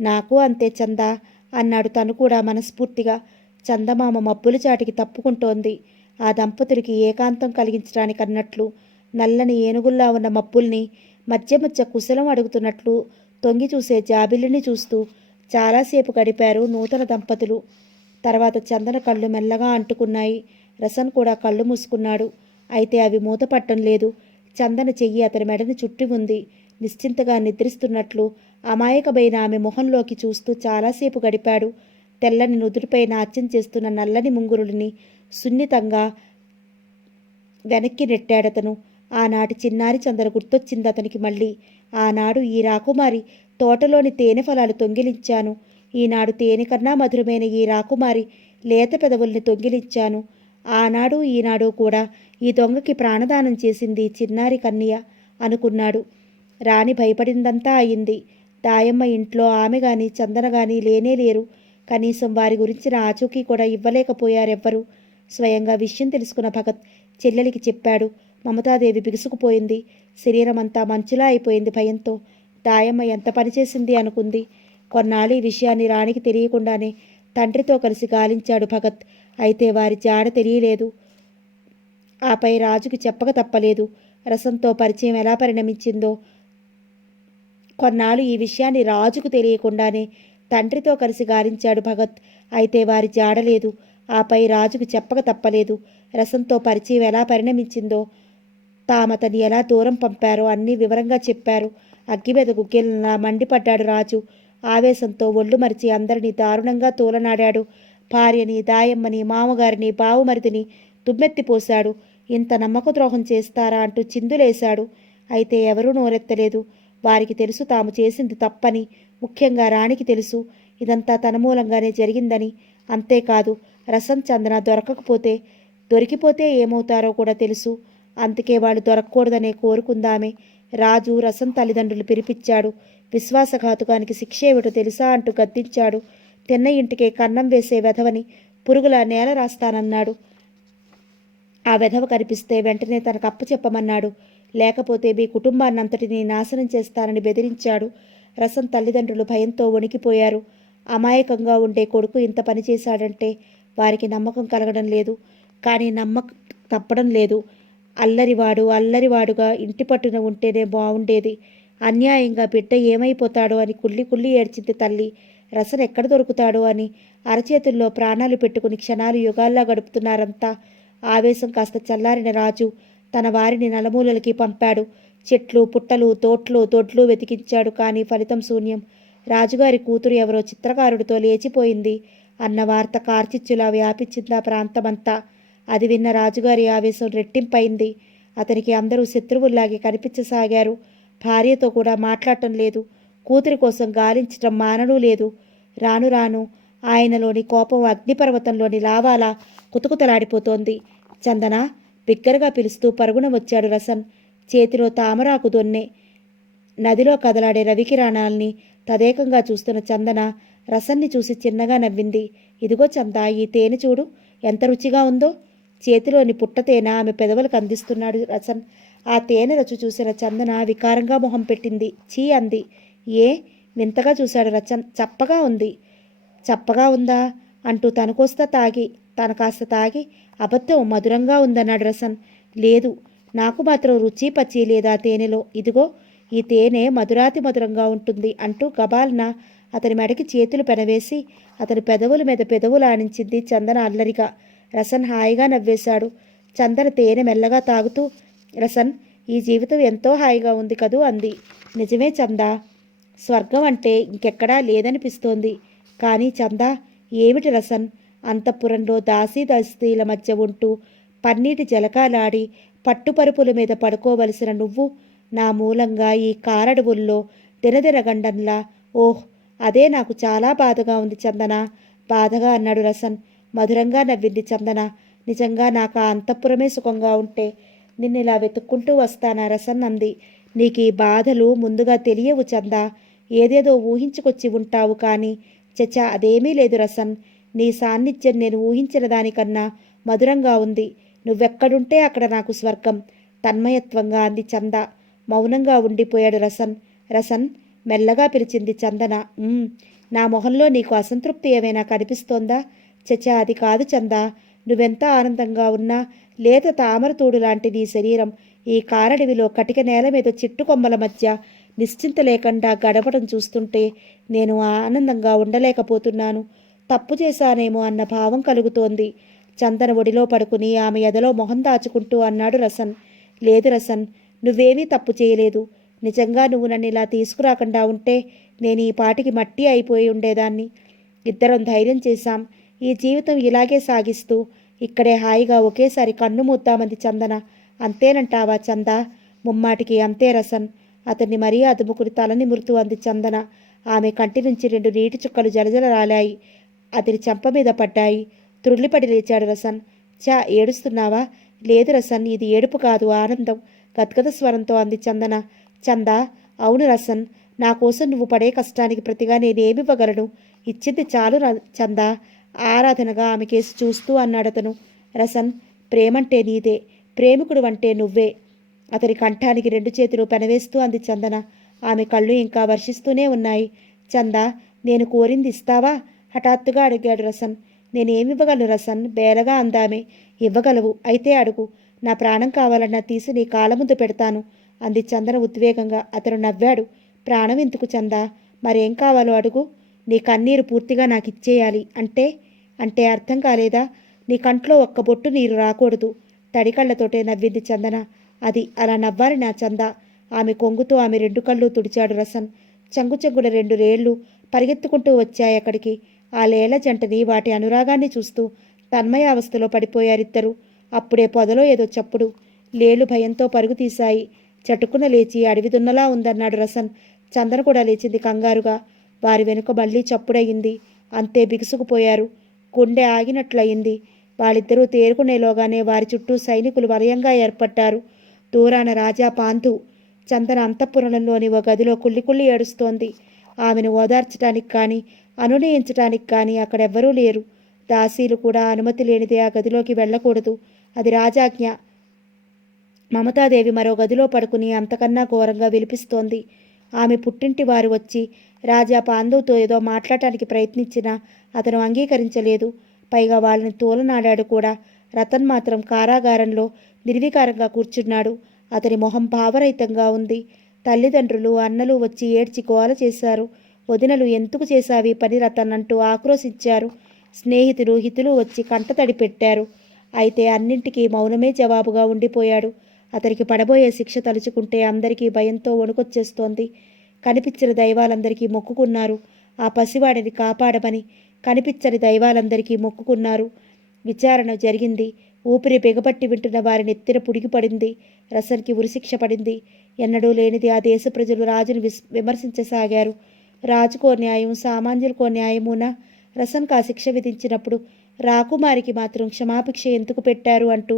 "నాకు అంతే చందా," అన్నాడు తను కూడా మనస్ఫూర్తిగా. చందమామ మబ్బుల చాటికి తప్పుకుంటోంది. ఆ దంపతులకి ఏకాంతం కలిగించడానికన్నట్లు నల్లని ఏనుగుల్లా ఉన్న మబ్బుల్ని మధ్య మధ్య కుశలం అడుగుతున్నట్లు తొంగి చూసే జాబిల్లిని చూస్తూ చాలాసేపు గడిపారు నూతన దంపతులు. తర్వాత చందన కళ్ళు మెల్లగా అంటుకున్నాయి. రసన్ కూడా కళ్ళు మూసుకున్నాడు. అయితే అవి మూతపట్టం లేదు. చందన చెయ్యి అతని మెడని చుట్టి ఉంది. నిశ్చింతగా నిద్రిస్తున్నట్లు అమాయకమైన ఆమె మొహంలోకి చూస్తూ చాలాసేపు గడిపాడు. తెల్లని నుదుటిపై నాట్యం చేస్తున్న నల్లని ముంగురులని సున్నితంగా వెనక్కి నెట్టాడతను. ఆనాటి చిన్నారి చందన గుర్తొచ్చింది అతనికి మళ్ళీ. ఆనాడు ఈ రాకుమారి తోటలోని తేనె ఫలాలు తొంగిలించాను. ఈనాడు తేనె కన్నా మధురమైన ఈ రాకుమారి లేత పెదవుల్ని తొంగిలించాను. ఆనాడు ఈనాడు కూడా ఈ దొంగకి ప్రాణదానం చేసింది చిన్నారి కన్య అనుకున్నాడు. రాణి భయపడిందంతా అయింది. దాయమ్మ ఇంట్లో ఆమె గాని చందన గాని లేనే లేరు. కనీసం వారి గురించిన ఆచూకీ కూడా ఇవ్వలేకపోయారెవ్వరూ. స్వయంగా విషయం తెలుసుకున్న భగత్ చెల్లెలికి చెప్పాడు. మమతాదేవి బిగుసుకుపోయింది. శరీరమంతా మంచులా అయిపోయింది భయంతో. దాయమ్మ ఎంత పనిచేసింది అనుకుంది. కొన్నాళ్ళు ఈ విషయాన్ని రాణికి తెలియకుండానే తండ్రితో కలిసి గాలించాడు భగత్. అయితే వారి జాడ తెలియలేదు. ఆపై రాజుకి చెప్పక తప్పలేదు. రసంతో పరిచయం ఎలా పరిణమించిందో. కొన్నాళ్ళు ఈ విషయాన్ని రాజుకు తెలియకుండానే తండ్రితో కలిసి గాలించాడు భగత్. అయితే వారి జాడలేదు. ఆపై రాజుకు చెప్పక తప్పలేదు. రసంతో పరిచయం ఎలా పరిణమించిందో, తామతని ఎలా దూరం పంపారో అన్నీ వివరంగా చెప్పారు. అగ్గి మీద గుగ్గిలంలా మండిపడ్డాడు రాజు. ఆవేశంతో ఒళ్ళు మరిచి అందరినీ దారుణంగా తూలనాడాడు. భార్యని, దాయమ్మని, మామగారిని, బావుమరిదిని దుమ్మెత్తిపోశాడు. ఇంత నమ్మక ద్రోహం చేస్తారా అంటూ చిందులేశాడు. అయితే ఎవరూ నోరెత్తలేదు. వారికి తెలుసు తాము చేసింది తప్పని. ముఖ్యంగా రాణికి తెలుసు ఇదంతా తన మూలంగానే జరిగిందని. అంతేకాదు, రసన్ చందన దొరికిపోతే ఏమవుతారో కూడా తెలుసు. అందుకే వాళ్ళు దొరకకూడదనే కోరుకుందామే. రాజు రసన్ తల్లిదండ్రులు పిలిపించాడు. విశ్వాసఘాతుకానికి శిక్ష ఏమిటో తెలుసా అంటూ గద్దించాడు. తిన్న ఇంటికే కన్నం వేసే వెధవని పురుగులా నేల రాస్తానన్నాడు. ఆ వెధవ కనిపిస్తే వెంటనే తనకు అప్పచెప్పమన్నాడు. లేకపోతే మీ కుటుంబాన్నంతటినీ నాశనం చేస్తానని బెదిరించాడు. రసన్ తల్లిదండ్రులు భయంతో వణికిపోయారు. అమాయకంగా ఉండే కొడుకు ఇంత పని చేశాడంటే వారికి నమ్మకం కలగడం లేదు. కానీ నమ్మకం తప్పడం లేదు. అల్లరివాడుగా ఇంటి పట్టున ఉంటేనే బాగుండేది. అన్యాయంగా బిడ్డ ఏమైపోతాడో అని కుళ్ళి కుళ్ళి ఏడ్చింది తల్లి. రసన్ ఎక్కడ దొరుకుతాడో అని అరచేతుల్లో ప్రాణాలు పెట్టుకుని క్షణాలు యుగాల్లా గడుపుతున్నారంతా. ఆవేశం కాస్త చల్లారిన రాజు తన వారిని నలుమూలలకి పంపాడు. చెట్లు, పుట్టలు, తోట్లు, దొడ్లు వెతికించాడు. కానీ ఫలితం శూన్యం. రాజుగారి కూతురు ఎవరో చిత్రకారుడితో లేచిపోయింది అన్న వార్త కార్చిచ్చులా వ్యాపించింది ఆ ప్రాంతమంతా. అది విన్న రాజుగారి ఆవేశం రెట్టింపైంది. అతనికి అందరూ శత్రువుల్లాగే కనిపించసాగారు. భార్యతో కూడా మాట్లాడటం లేదు. కూతురి కోసం గాలించటం మానడూ లేదు. రాను రాను ఆయనలోని కోపం అగ్నిపర్వతంలోని లావాలా కుతకుతలాడిపోతోంది. చందన బిగ్గరగా పిలుస్తూ పరుగున వచ్చాడు రసన్. చేతిలో తామరాకు దొన్నె. నదిలో కదలాడే రవికిరణాల్ని తదేకంగా చూస్తున్న చందన రసన్ని చూసి చిన్నగా నవ్వింది. ఇదిగో చంద, ఈ తేనె చూడు ఎంత రుచిగా ఉందో. చేతిలోని పుట్ట తేనె ఆమె పెదవులకు అందిస్తున్నాడు రసన్. ఆ తేనె రుచి చూసిన చందన వికారంగా మొహం పెట్టింది. చీ అంది. ఏ వింతగా చూశాడు రచన్. చప్పగా ఉంది. చప్పగా ఉందా అంటూ తన కాస్త తాగి అబద్ధం, మధురంగా ఉందన్నాడు రసన్. లేదు, నాకు మాత్రం రుచి పచ్చి లేదా తేనెలో. ఇదిగో ఈ తేనె మధురాతి మధురంగా ఉంటుంది అంటూ గబాల్న అతని మెడకి చేతులు పెనవేసి అతని పెదవుల మీద పెదవులు ఆనించింది చందన అల్లరిగా. రసన్ హాయిగా నవ్వేశాడు. చందన తేనె మెల్లగా తాగుతూ, రసన్, ఈ జీవితం ఎంతో హాయిగా ఉంది కదూ అంది. నిజమే చందా, స్వర్గం అంటే ఇంకెక్కడా లేదనిపిస్తోంది. కానీ చందా, ఏమిటి రసన్? అంతఃపురంలో దాసీదాస్తీల మధ్య ఉంటూ పన్నీటి జలకాలాడి పట్టుపరుపుల మీద పడుకోవలసిన నువ్వు నా మూలంగా ఈ కారడువుల్లో దినదినగండంలా. ఓహ్, అదే నాకు చాలా బాధగా ఉంది చందన. బాధగా అన్నాడు రసన్. మధురంగా నవ్వింది చందన. నిజంగా నాకు ఆ అంతఃపురమే సుఖంగా ఉంటే నిన్నిలా వెతుక్కుంటూ వస్తానా రసన్ అంది. నీకు ఈ బాధలు ముందుగా తెలియవు చందా. ఏదేదో ఊహించుకొచ్చి ఉంటావు. కానీ చచా, అదేమీ లేదు రసన్. నీ సాన్నిధ్యం నేను ఊహించిన దానికన్నా మధురంగా ఉంది. నువ్వెక్కడుంటే అక్కడ నాకు స్వర్గం, తన్మయత్వంగా అంది చంద. మౌనంగా ఉండిపోయాడు రసన్. రసన్, మెల్లగా పిలిచింది చందన. నా మొహంలో నీకు అసంతృప్తి ఏమైనా కనిపిస్తోందా? చచా, అది కాదు చందా. నువ్వెంత ఆనందంగా ఉన్నా లేత తామరతూడు లాంటి నీ శరీరం ఈ కారడివిలో కటిక నేల మీద చెట్టుకొమ్మల మధ్య నిశ్చింత లేకుండా గడపడం చూస్తుంటే నేను ఆనందంగా ఉండలేకపోతున్నాను. తప్పు చేశానేమో అన్న భావం కలుగుతోంది. చందన ఒడిలో పడుకుని ఆమె ఎదలో మొహం దాచుకుంటూ అన్నాడు రసన్. లేదు రసన్, నువ్వేమీ తప్పు చేయలేదు. నిజంగా నువ్వు నన్ను ఇలా తీసుకురాకుండా ఉంటే నేను ఈ పాటికి మట్టి అయిపోయి ఉండేదాన్ని. ఇద్దరం ధైర్యం చేశాం. ఈ జీవితం ఇలాగే సాగిస్తూ ఇక్కడే హాయిగా ఒకేసారి కన్ను మూద్దామంది చందన. అంతేనంటావా చందా? ముమ్మాటికి అంతే రసన్. అతన్ని మరీ అదుముకుని తల నిమురుతూ అంది చందన. ఆమె కంటి నుంచి 2 నీటి చుక్కలు జలజల రాలాయి. అతని చెంప మీద పడ్డాయి. త్రుళ్ళిపడి లేచాడు రసన్. చా, ఏడుస్తున్నావా? లేదు రసన్, ఇది ఏడుపు కాదు, ఆనందం, గద్గద స్వరంతో అంది చందన. చందా, అవును రసన్, నా కోసం నువ్వు పడే కష్టానికి ప్రతిగా నేనేమివ్వగలను? ఇచ్చింది చాలు చందా, ఆరాధనగా ఆమె కేసి చూస్తూ అన్నాడతను. రసన్, ప్రేమంటే నీదే, ప్రేమికుడు అంటే నువ్వే. అతని కంఠానికి 2 చేతులు పెనవేస్తూ అంది చందన. ఆమె కళ్ళు ఇంకా వర్షిస్తూనే ఉన్నాయి. చందా, నేను కోరింది ఇస్తావా? హఠాత్తుగా అడిగాడు రసన్. నేనేమివ్వగలను రసన్? బేలగా అందామే. ఇవ్వగలవు, అయితే అడుగు. నా ప్రాణం కావాలన్నా తీసి నీ కాళ్ళ ముందు పెడతాను అంది చందన ఉద్వేగంగా. అతను నవ్వాడు. ప్రాణం ఎందుకు చందా? మరేం కావాలో అడుగు. నీ కన్నీరు పూర్తిగా నాకు ఇచ్చేయాలి. అంటే అర్థం కాలేదా? నీ కంట్లో ఒక్క బొట్టు నీరు రాకూడదు. తడికళ్లతోటే నవ్వింది చందన. అది అలా నవ్వాలి నా చంద. ఆమె కొంగుతో ఆమె 2 కళ్ళు తుడిచాడు రసన్. చెంగుచెంగున 2 రేళ్లు పరిగెత్తుకుంటూ వచ్చాయి అక్కడికి. ఆ లేళ్ల జంటని, వాటి అనురాగాన్ని చూస్తూ తన్మయావస్థలో పడిపోయారిద్దరూ. అప్పుడే పొదలో ఏదో చప్పుడు. లేళ్లు భయంతో పరుగు తీశాయి. చటుకున లేచి అడవి దున్నలా ఉందన్నాడు రసన్. చందన కూడా లేచింది కంగారుగా. వారి వెనుక మళ్ళీ చప్పుడయింది. అంతే బిగుసుకుపోయారు. గుండె ఆగినట్లయింది. వాళ్ళిద్దరూ తేరుకునేలోగానే వారి చుట్టూ సైనికులు వలయంగా ఏర్పడ్డారు. దూరాన రాజా పాంధు. చందన అంతఃపురంలోని ఓ గదిలో కుళ్ళి ఏడుస్తోంది. ఆమెను ఓదార్చడానికి కానీ అనునయించడానికి కానీ అక్కడెవ్వరూ లేరు. దాసీలు కూడా అనుమతి లేనిదే ఆ గదిలోకి వెళ్ళకూడదు. అది రాజాజ్ఞ. మమతాదేవి మరో గదిలో పడుకుని అంతకన్నా ఘోరంగా విలిపిస్తోంది. ఆమె పుట్టింటి వారు వచ్చి రాజా పాంధుతో ఏదో మాట్లాడటానికి ప్రయత్నించినా అతను అంగీకరించలేదు. పైగా వాళ్ళని తోలనాడాడు కూడా. రతన్ మాత్రం కారాగారంలో నిర్వికారంగా కూర్చున్నాడు. అతని మొహం భావరహితంగా ఉంది. తల్లిదండ్రులు, అన్నలు వచ్చి ఏడ్చి గోల చేశారు. వదినలు ఎందుకు చేశావి పని రతన్ అంటూ ఆక్రోశించారు. స్నేహితులు హితులు వచ్చి కంటతడి పెట్టారు. అయితే అన్నింటికీ మౌనమే జవాబుగా ఉండిపోయాడు. అతనికి పడబోయే శిక్ష తలుచుకుంటే అందరికీ భయంతో వణుకొచ్చేస్తోంది. కనిపించిన దైవాలందరికీ మొక్కుకున్నారు ఆ పసివాడిని కాపాడమని. కనిపించని దైవాలందరికీ మొక్కుకున్నారు. విచారణ జరిగింది. ఊపిరి బిగపట్టి వింటున్న వారి నెత్తిన పుడిగిపడింది. రసన్కి ఉరిశిక్ష పడింది. ఎన్నడూ లేనిది ఆ దేశ ప్రజలు రాజును విమర్శించసాగారు. రాజుకో న్యాయం, సామాన్యులకో న్యాయమునా? రసన్కు ఆ శిక్ష విధించినప్పుడు రాకుమారికి మాత్రం క్షమాభిక్ష ఎందుకు పెట్టారు అంటూ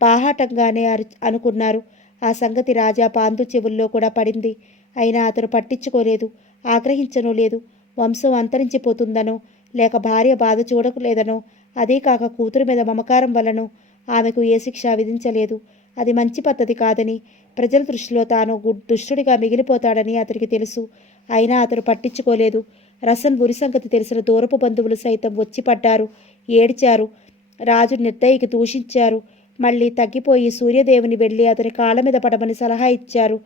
బాహాటంగానే అనుకున్నారు. ఆ సంగతి రాజా పాండు చెవుల్లో కూడా పడింది. అయినా అతను పట్టించుకోలేదు, ఆగ్రహించనూ లేదు. వంశం అంతరించిపోతుందనో, లేక భార్య బాధ చూడలేదనో, అదే కాక కూతురు మీద మమకారం వలనో ఆమెకు ఏ శిక్ష విధించలేదు. అది మంచి పద్ధతి కాదని, ప్రజల దృష్టిలో తాను దుష్టుడిగా మిగిలిపోతాడని అతనికి తెలుసు. అయినా అతను పట్టించుకోలేదు. రసన్ ఉరి సంగతి తెలిసిన దూరపు బంధువులు సైతం వచ్చి పడ్డారు, ఏడ్చారు. రాజు నిర్దయకి దూషించారు. మళ్ళీ తగ్గిపోయి సూర్యదేవుని వెళ్ళి అతని కాళ్ళ మీద పడమని సలహా ఇచ్చారు.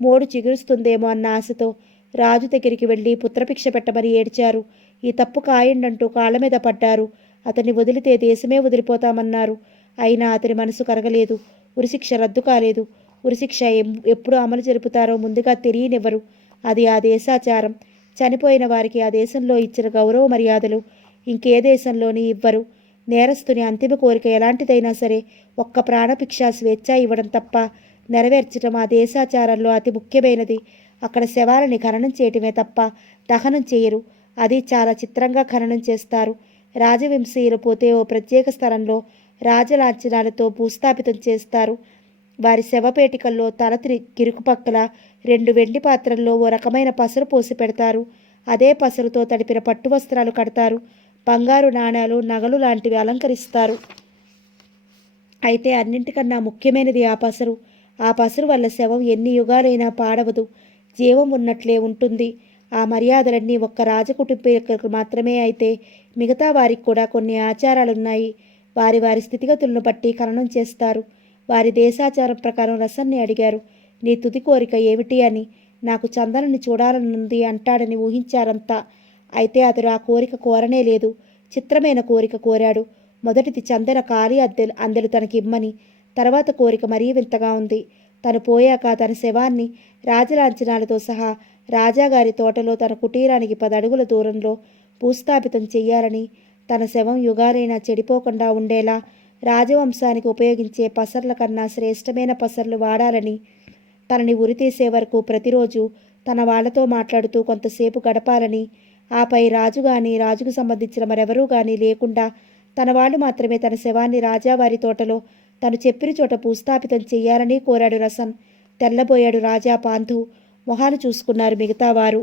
మోడు చిగురుస్తుందేమో అన్న ఆశతో రాజు దగ్గరికి వెళ్ళి పుత్రభిక్ష పెట్టమని ఏడ్చారు. ఈ తప్పు కాయండంటూ కాళ్ళ మీద పడ్డారు. అతన్ని వదిలితే దేశమే వదిలిపోతామన్నారు. అయినా అతని మనసు కరగలేదు. ఉరిశిక్ష రద్దు కాలేదు. ఉరిశిక్ష ఎప్పుడు అమలు జరుపుతారో ముందుగా తెలియనివ్వరు. అది ఆ దేశాచారం. చనిపోయిన వారికి ఆ దేశంలో ఇచ్చిన గౌరవ మర్యాదలు ఇంకే దేశంలోని ఇవ్వరు. నేరస్తుని అంతిమ కోరిక ఎలాంటిదైనా సరే ఒక్క ప్రాణభిక్ష స్వేచ్ఛ ఇవ్వడం తప్ప నెరవేర్చడం ఆ దేశాచారంలో అతి ముఖ్యమైనది. అక్కడ శవాలని ఖననం చేయటమే తప్ప దహనం చేయరు. అది చాలా చిత్రంగా ఖననం చేస్తారు. రాజవంశీయులు పోతే ఓ ప్రత్యేక స్థలంలో రాజలాంఛనాలతో భూస్థాపితం చేస్తారు. వారి శవపేటికల్లో తల కిరుకుపక్కల 2 వెండి పాత్రల్లో ఓ రకమైన పసరు పోసి పెడతారు. అదే పసరుతో తడిపిన పట్టు వస్త్రాలు కడతారు. బంగారు నాణాలు, నగలు లాంటివి అలంకరిస్తారు. అయితే అన్నింటికన్నా ముఖ్యమైనది ఆ పసరు. ఆ పసరు వల్ల శవం ఎన్ని యుగాలైనా పాడవదు, జీవం ఉన్నట్లే ఉంటుంది. ఆ మర్యాదలన్నీ ఒక్క రాజకుటుంబీకులకు మాత్రమే అయితే మిగతా వారికి కూడా కొన్ని ఆచారాలున్నాయి. వారి వారి స్థితిగతులను బట్టి ఖననం చేస్తారు. వారి దేశాచారం ప్రకారం రసన్ని అడిగారు, నీ తుది కోరిక ఏమిటి అని. నాకు చందనని చూడాలనుంది అంటాడని ఊహించారంతా. అయితే అతడు ఆ కోరిక కోరనే లేదు. చిత్రమైన కోరిక కోరాడు. మొదటిది చందన ఖాళీ అందెలు తనకిమ్మని. తర్వాత కోరిక మరీ వింతగా ఉంది. తను పోయాక తన శవాన్ని రాజలాంఛనాలతో సహా రాజాగారి తోటలో తన కుటీరానికి 10 అడుగుల దూరంలో భూస్థాపితం చెయ్యాలని, తన శవం యుగాలైనా చెడిపోకుండా ఉండేలా రాజవంశానికి ఉపయోగించే పసర్ల కన్నా శ్రేష్టమైన పసర్లు వాడాలని, తనని ఉరితీసే వరకు ప్రతిరోజు తన వాళ్లతో మాట్లాడుతూ కొంతసేపు గడపాలని, ఆపై రాజు కానీ రాజుకు సంబంధించిన మరెవరూ కానీ లేకుండా తన వాళ్ళు మాత్రమే తన శవాన్ని రాజావారి తోటలో తను చెప్పిన చోట భూస్థాపితం చెయ్యాలని కోరాడు రసన్. తెల్లబోయాడు రాజా పాంధు. మొహాలు చూసుకున్నారు మిగతా వారు.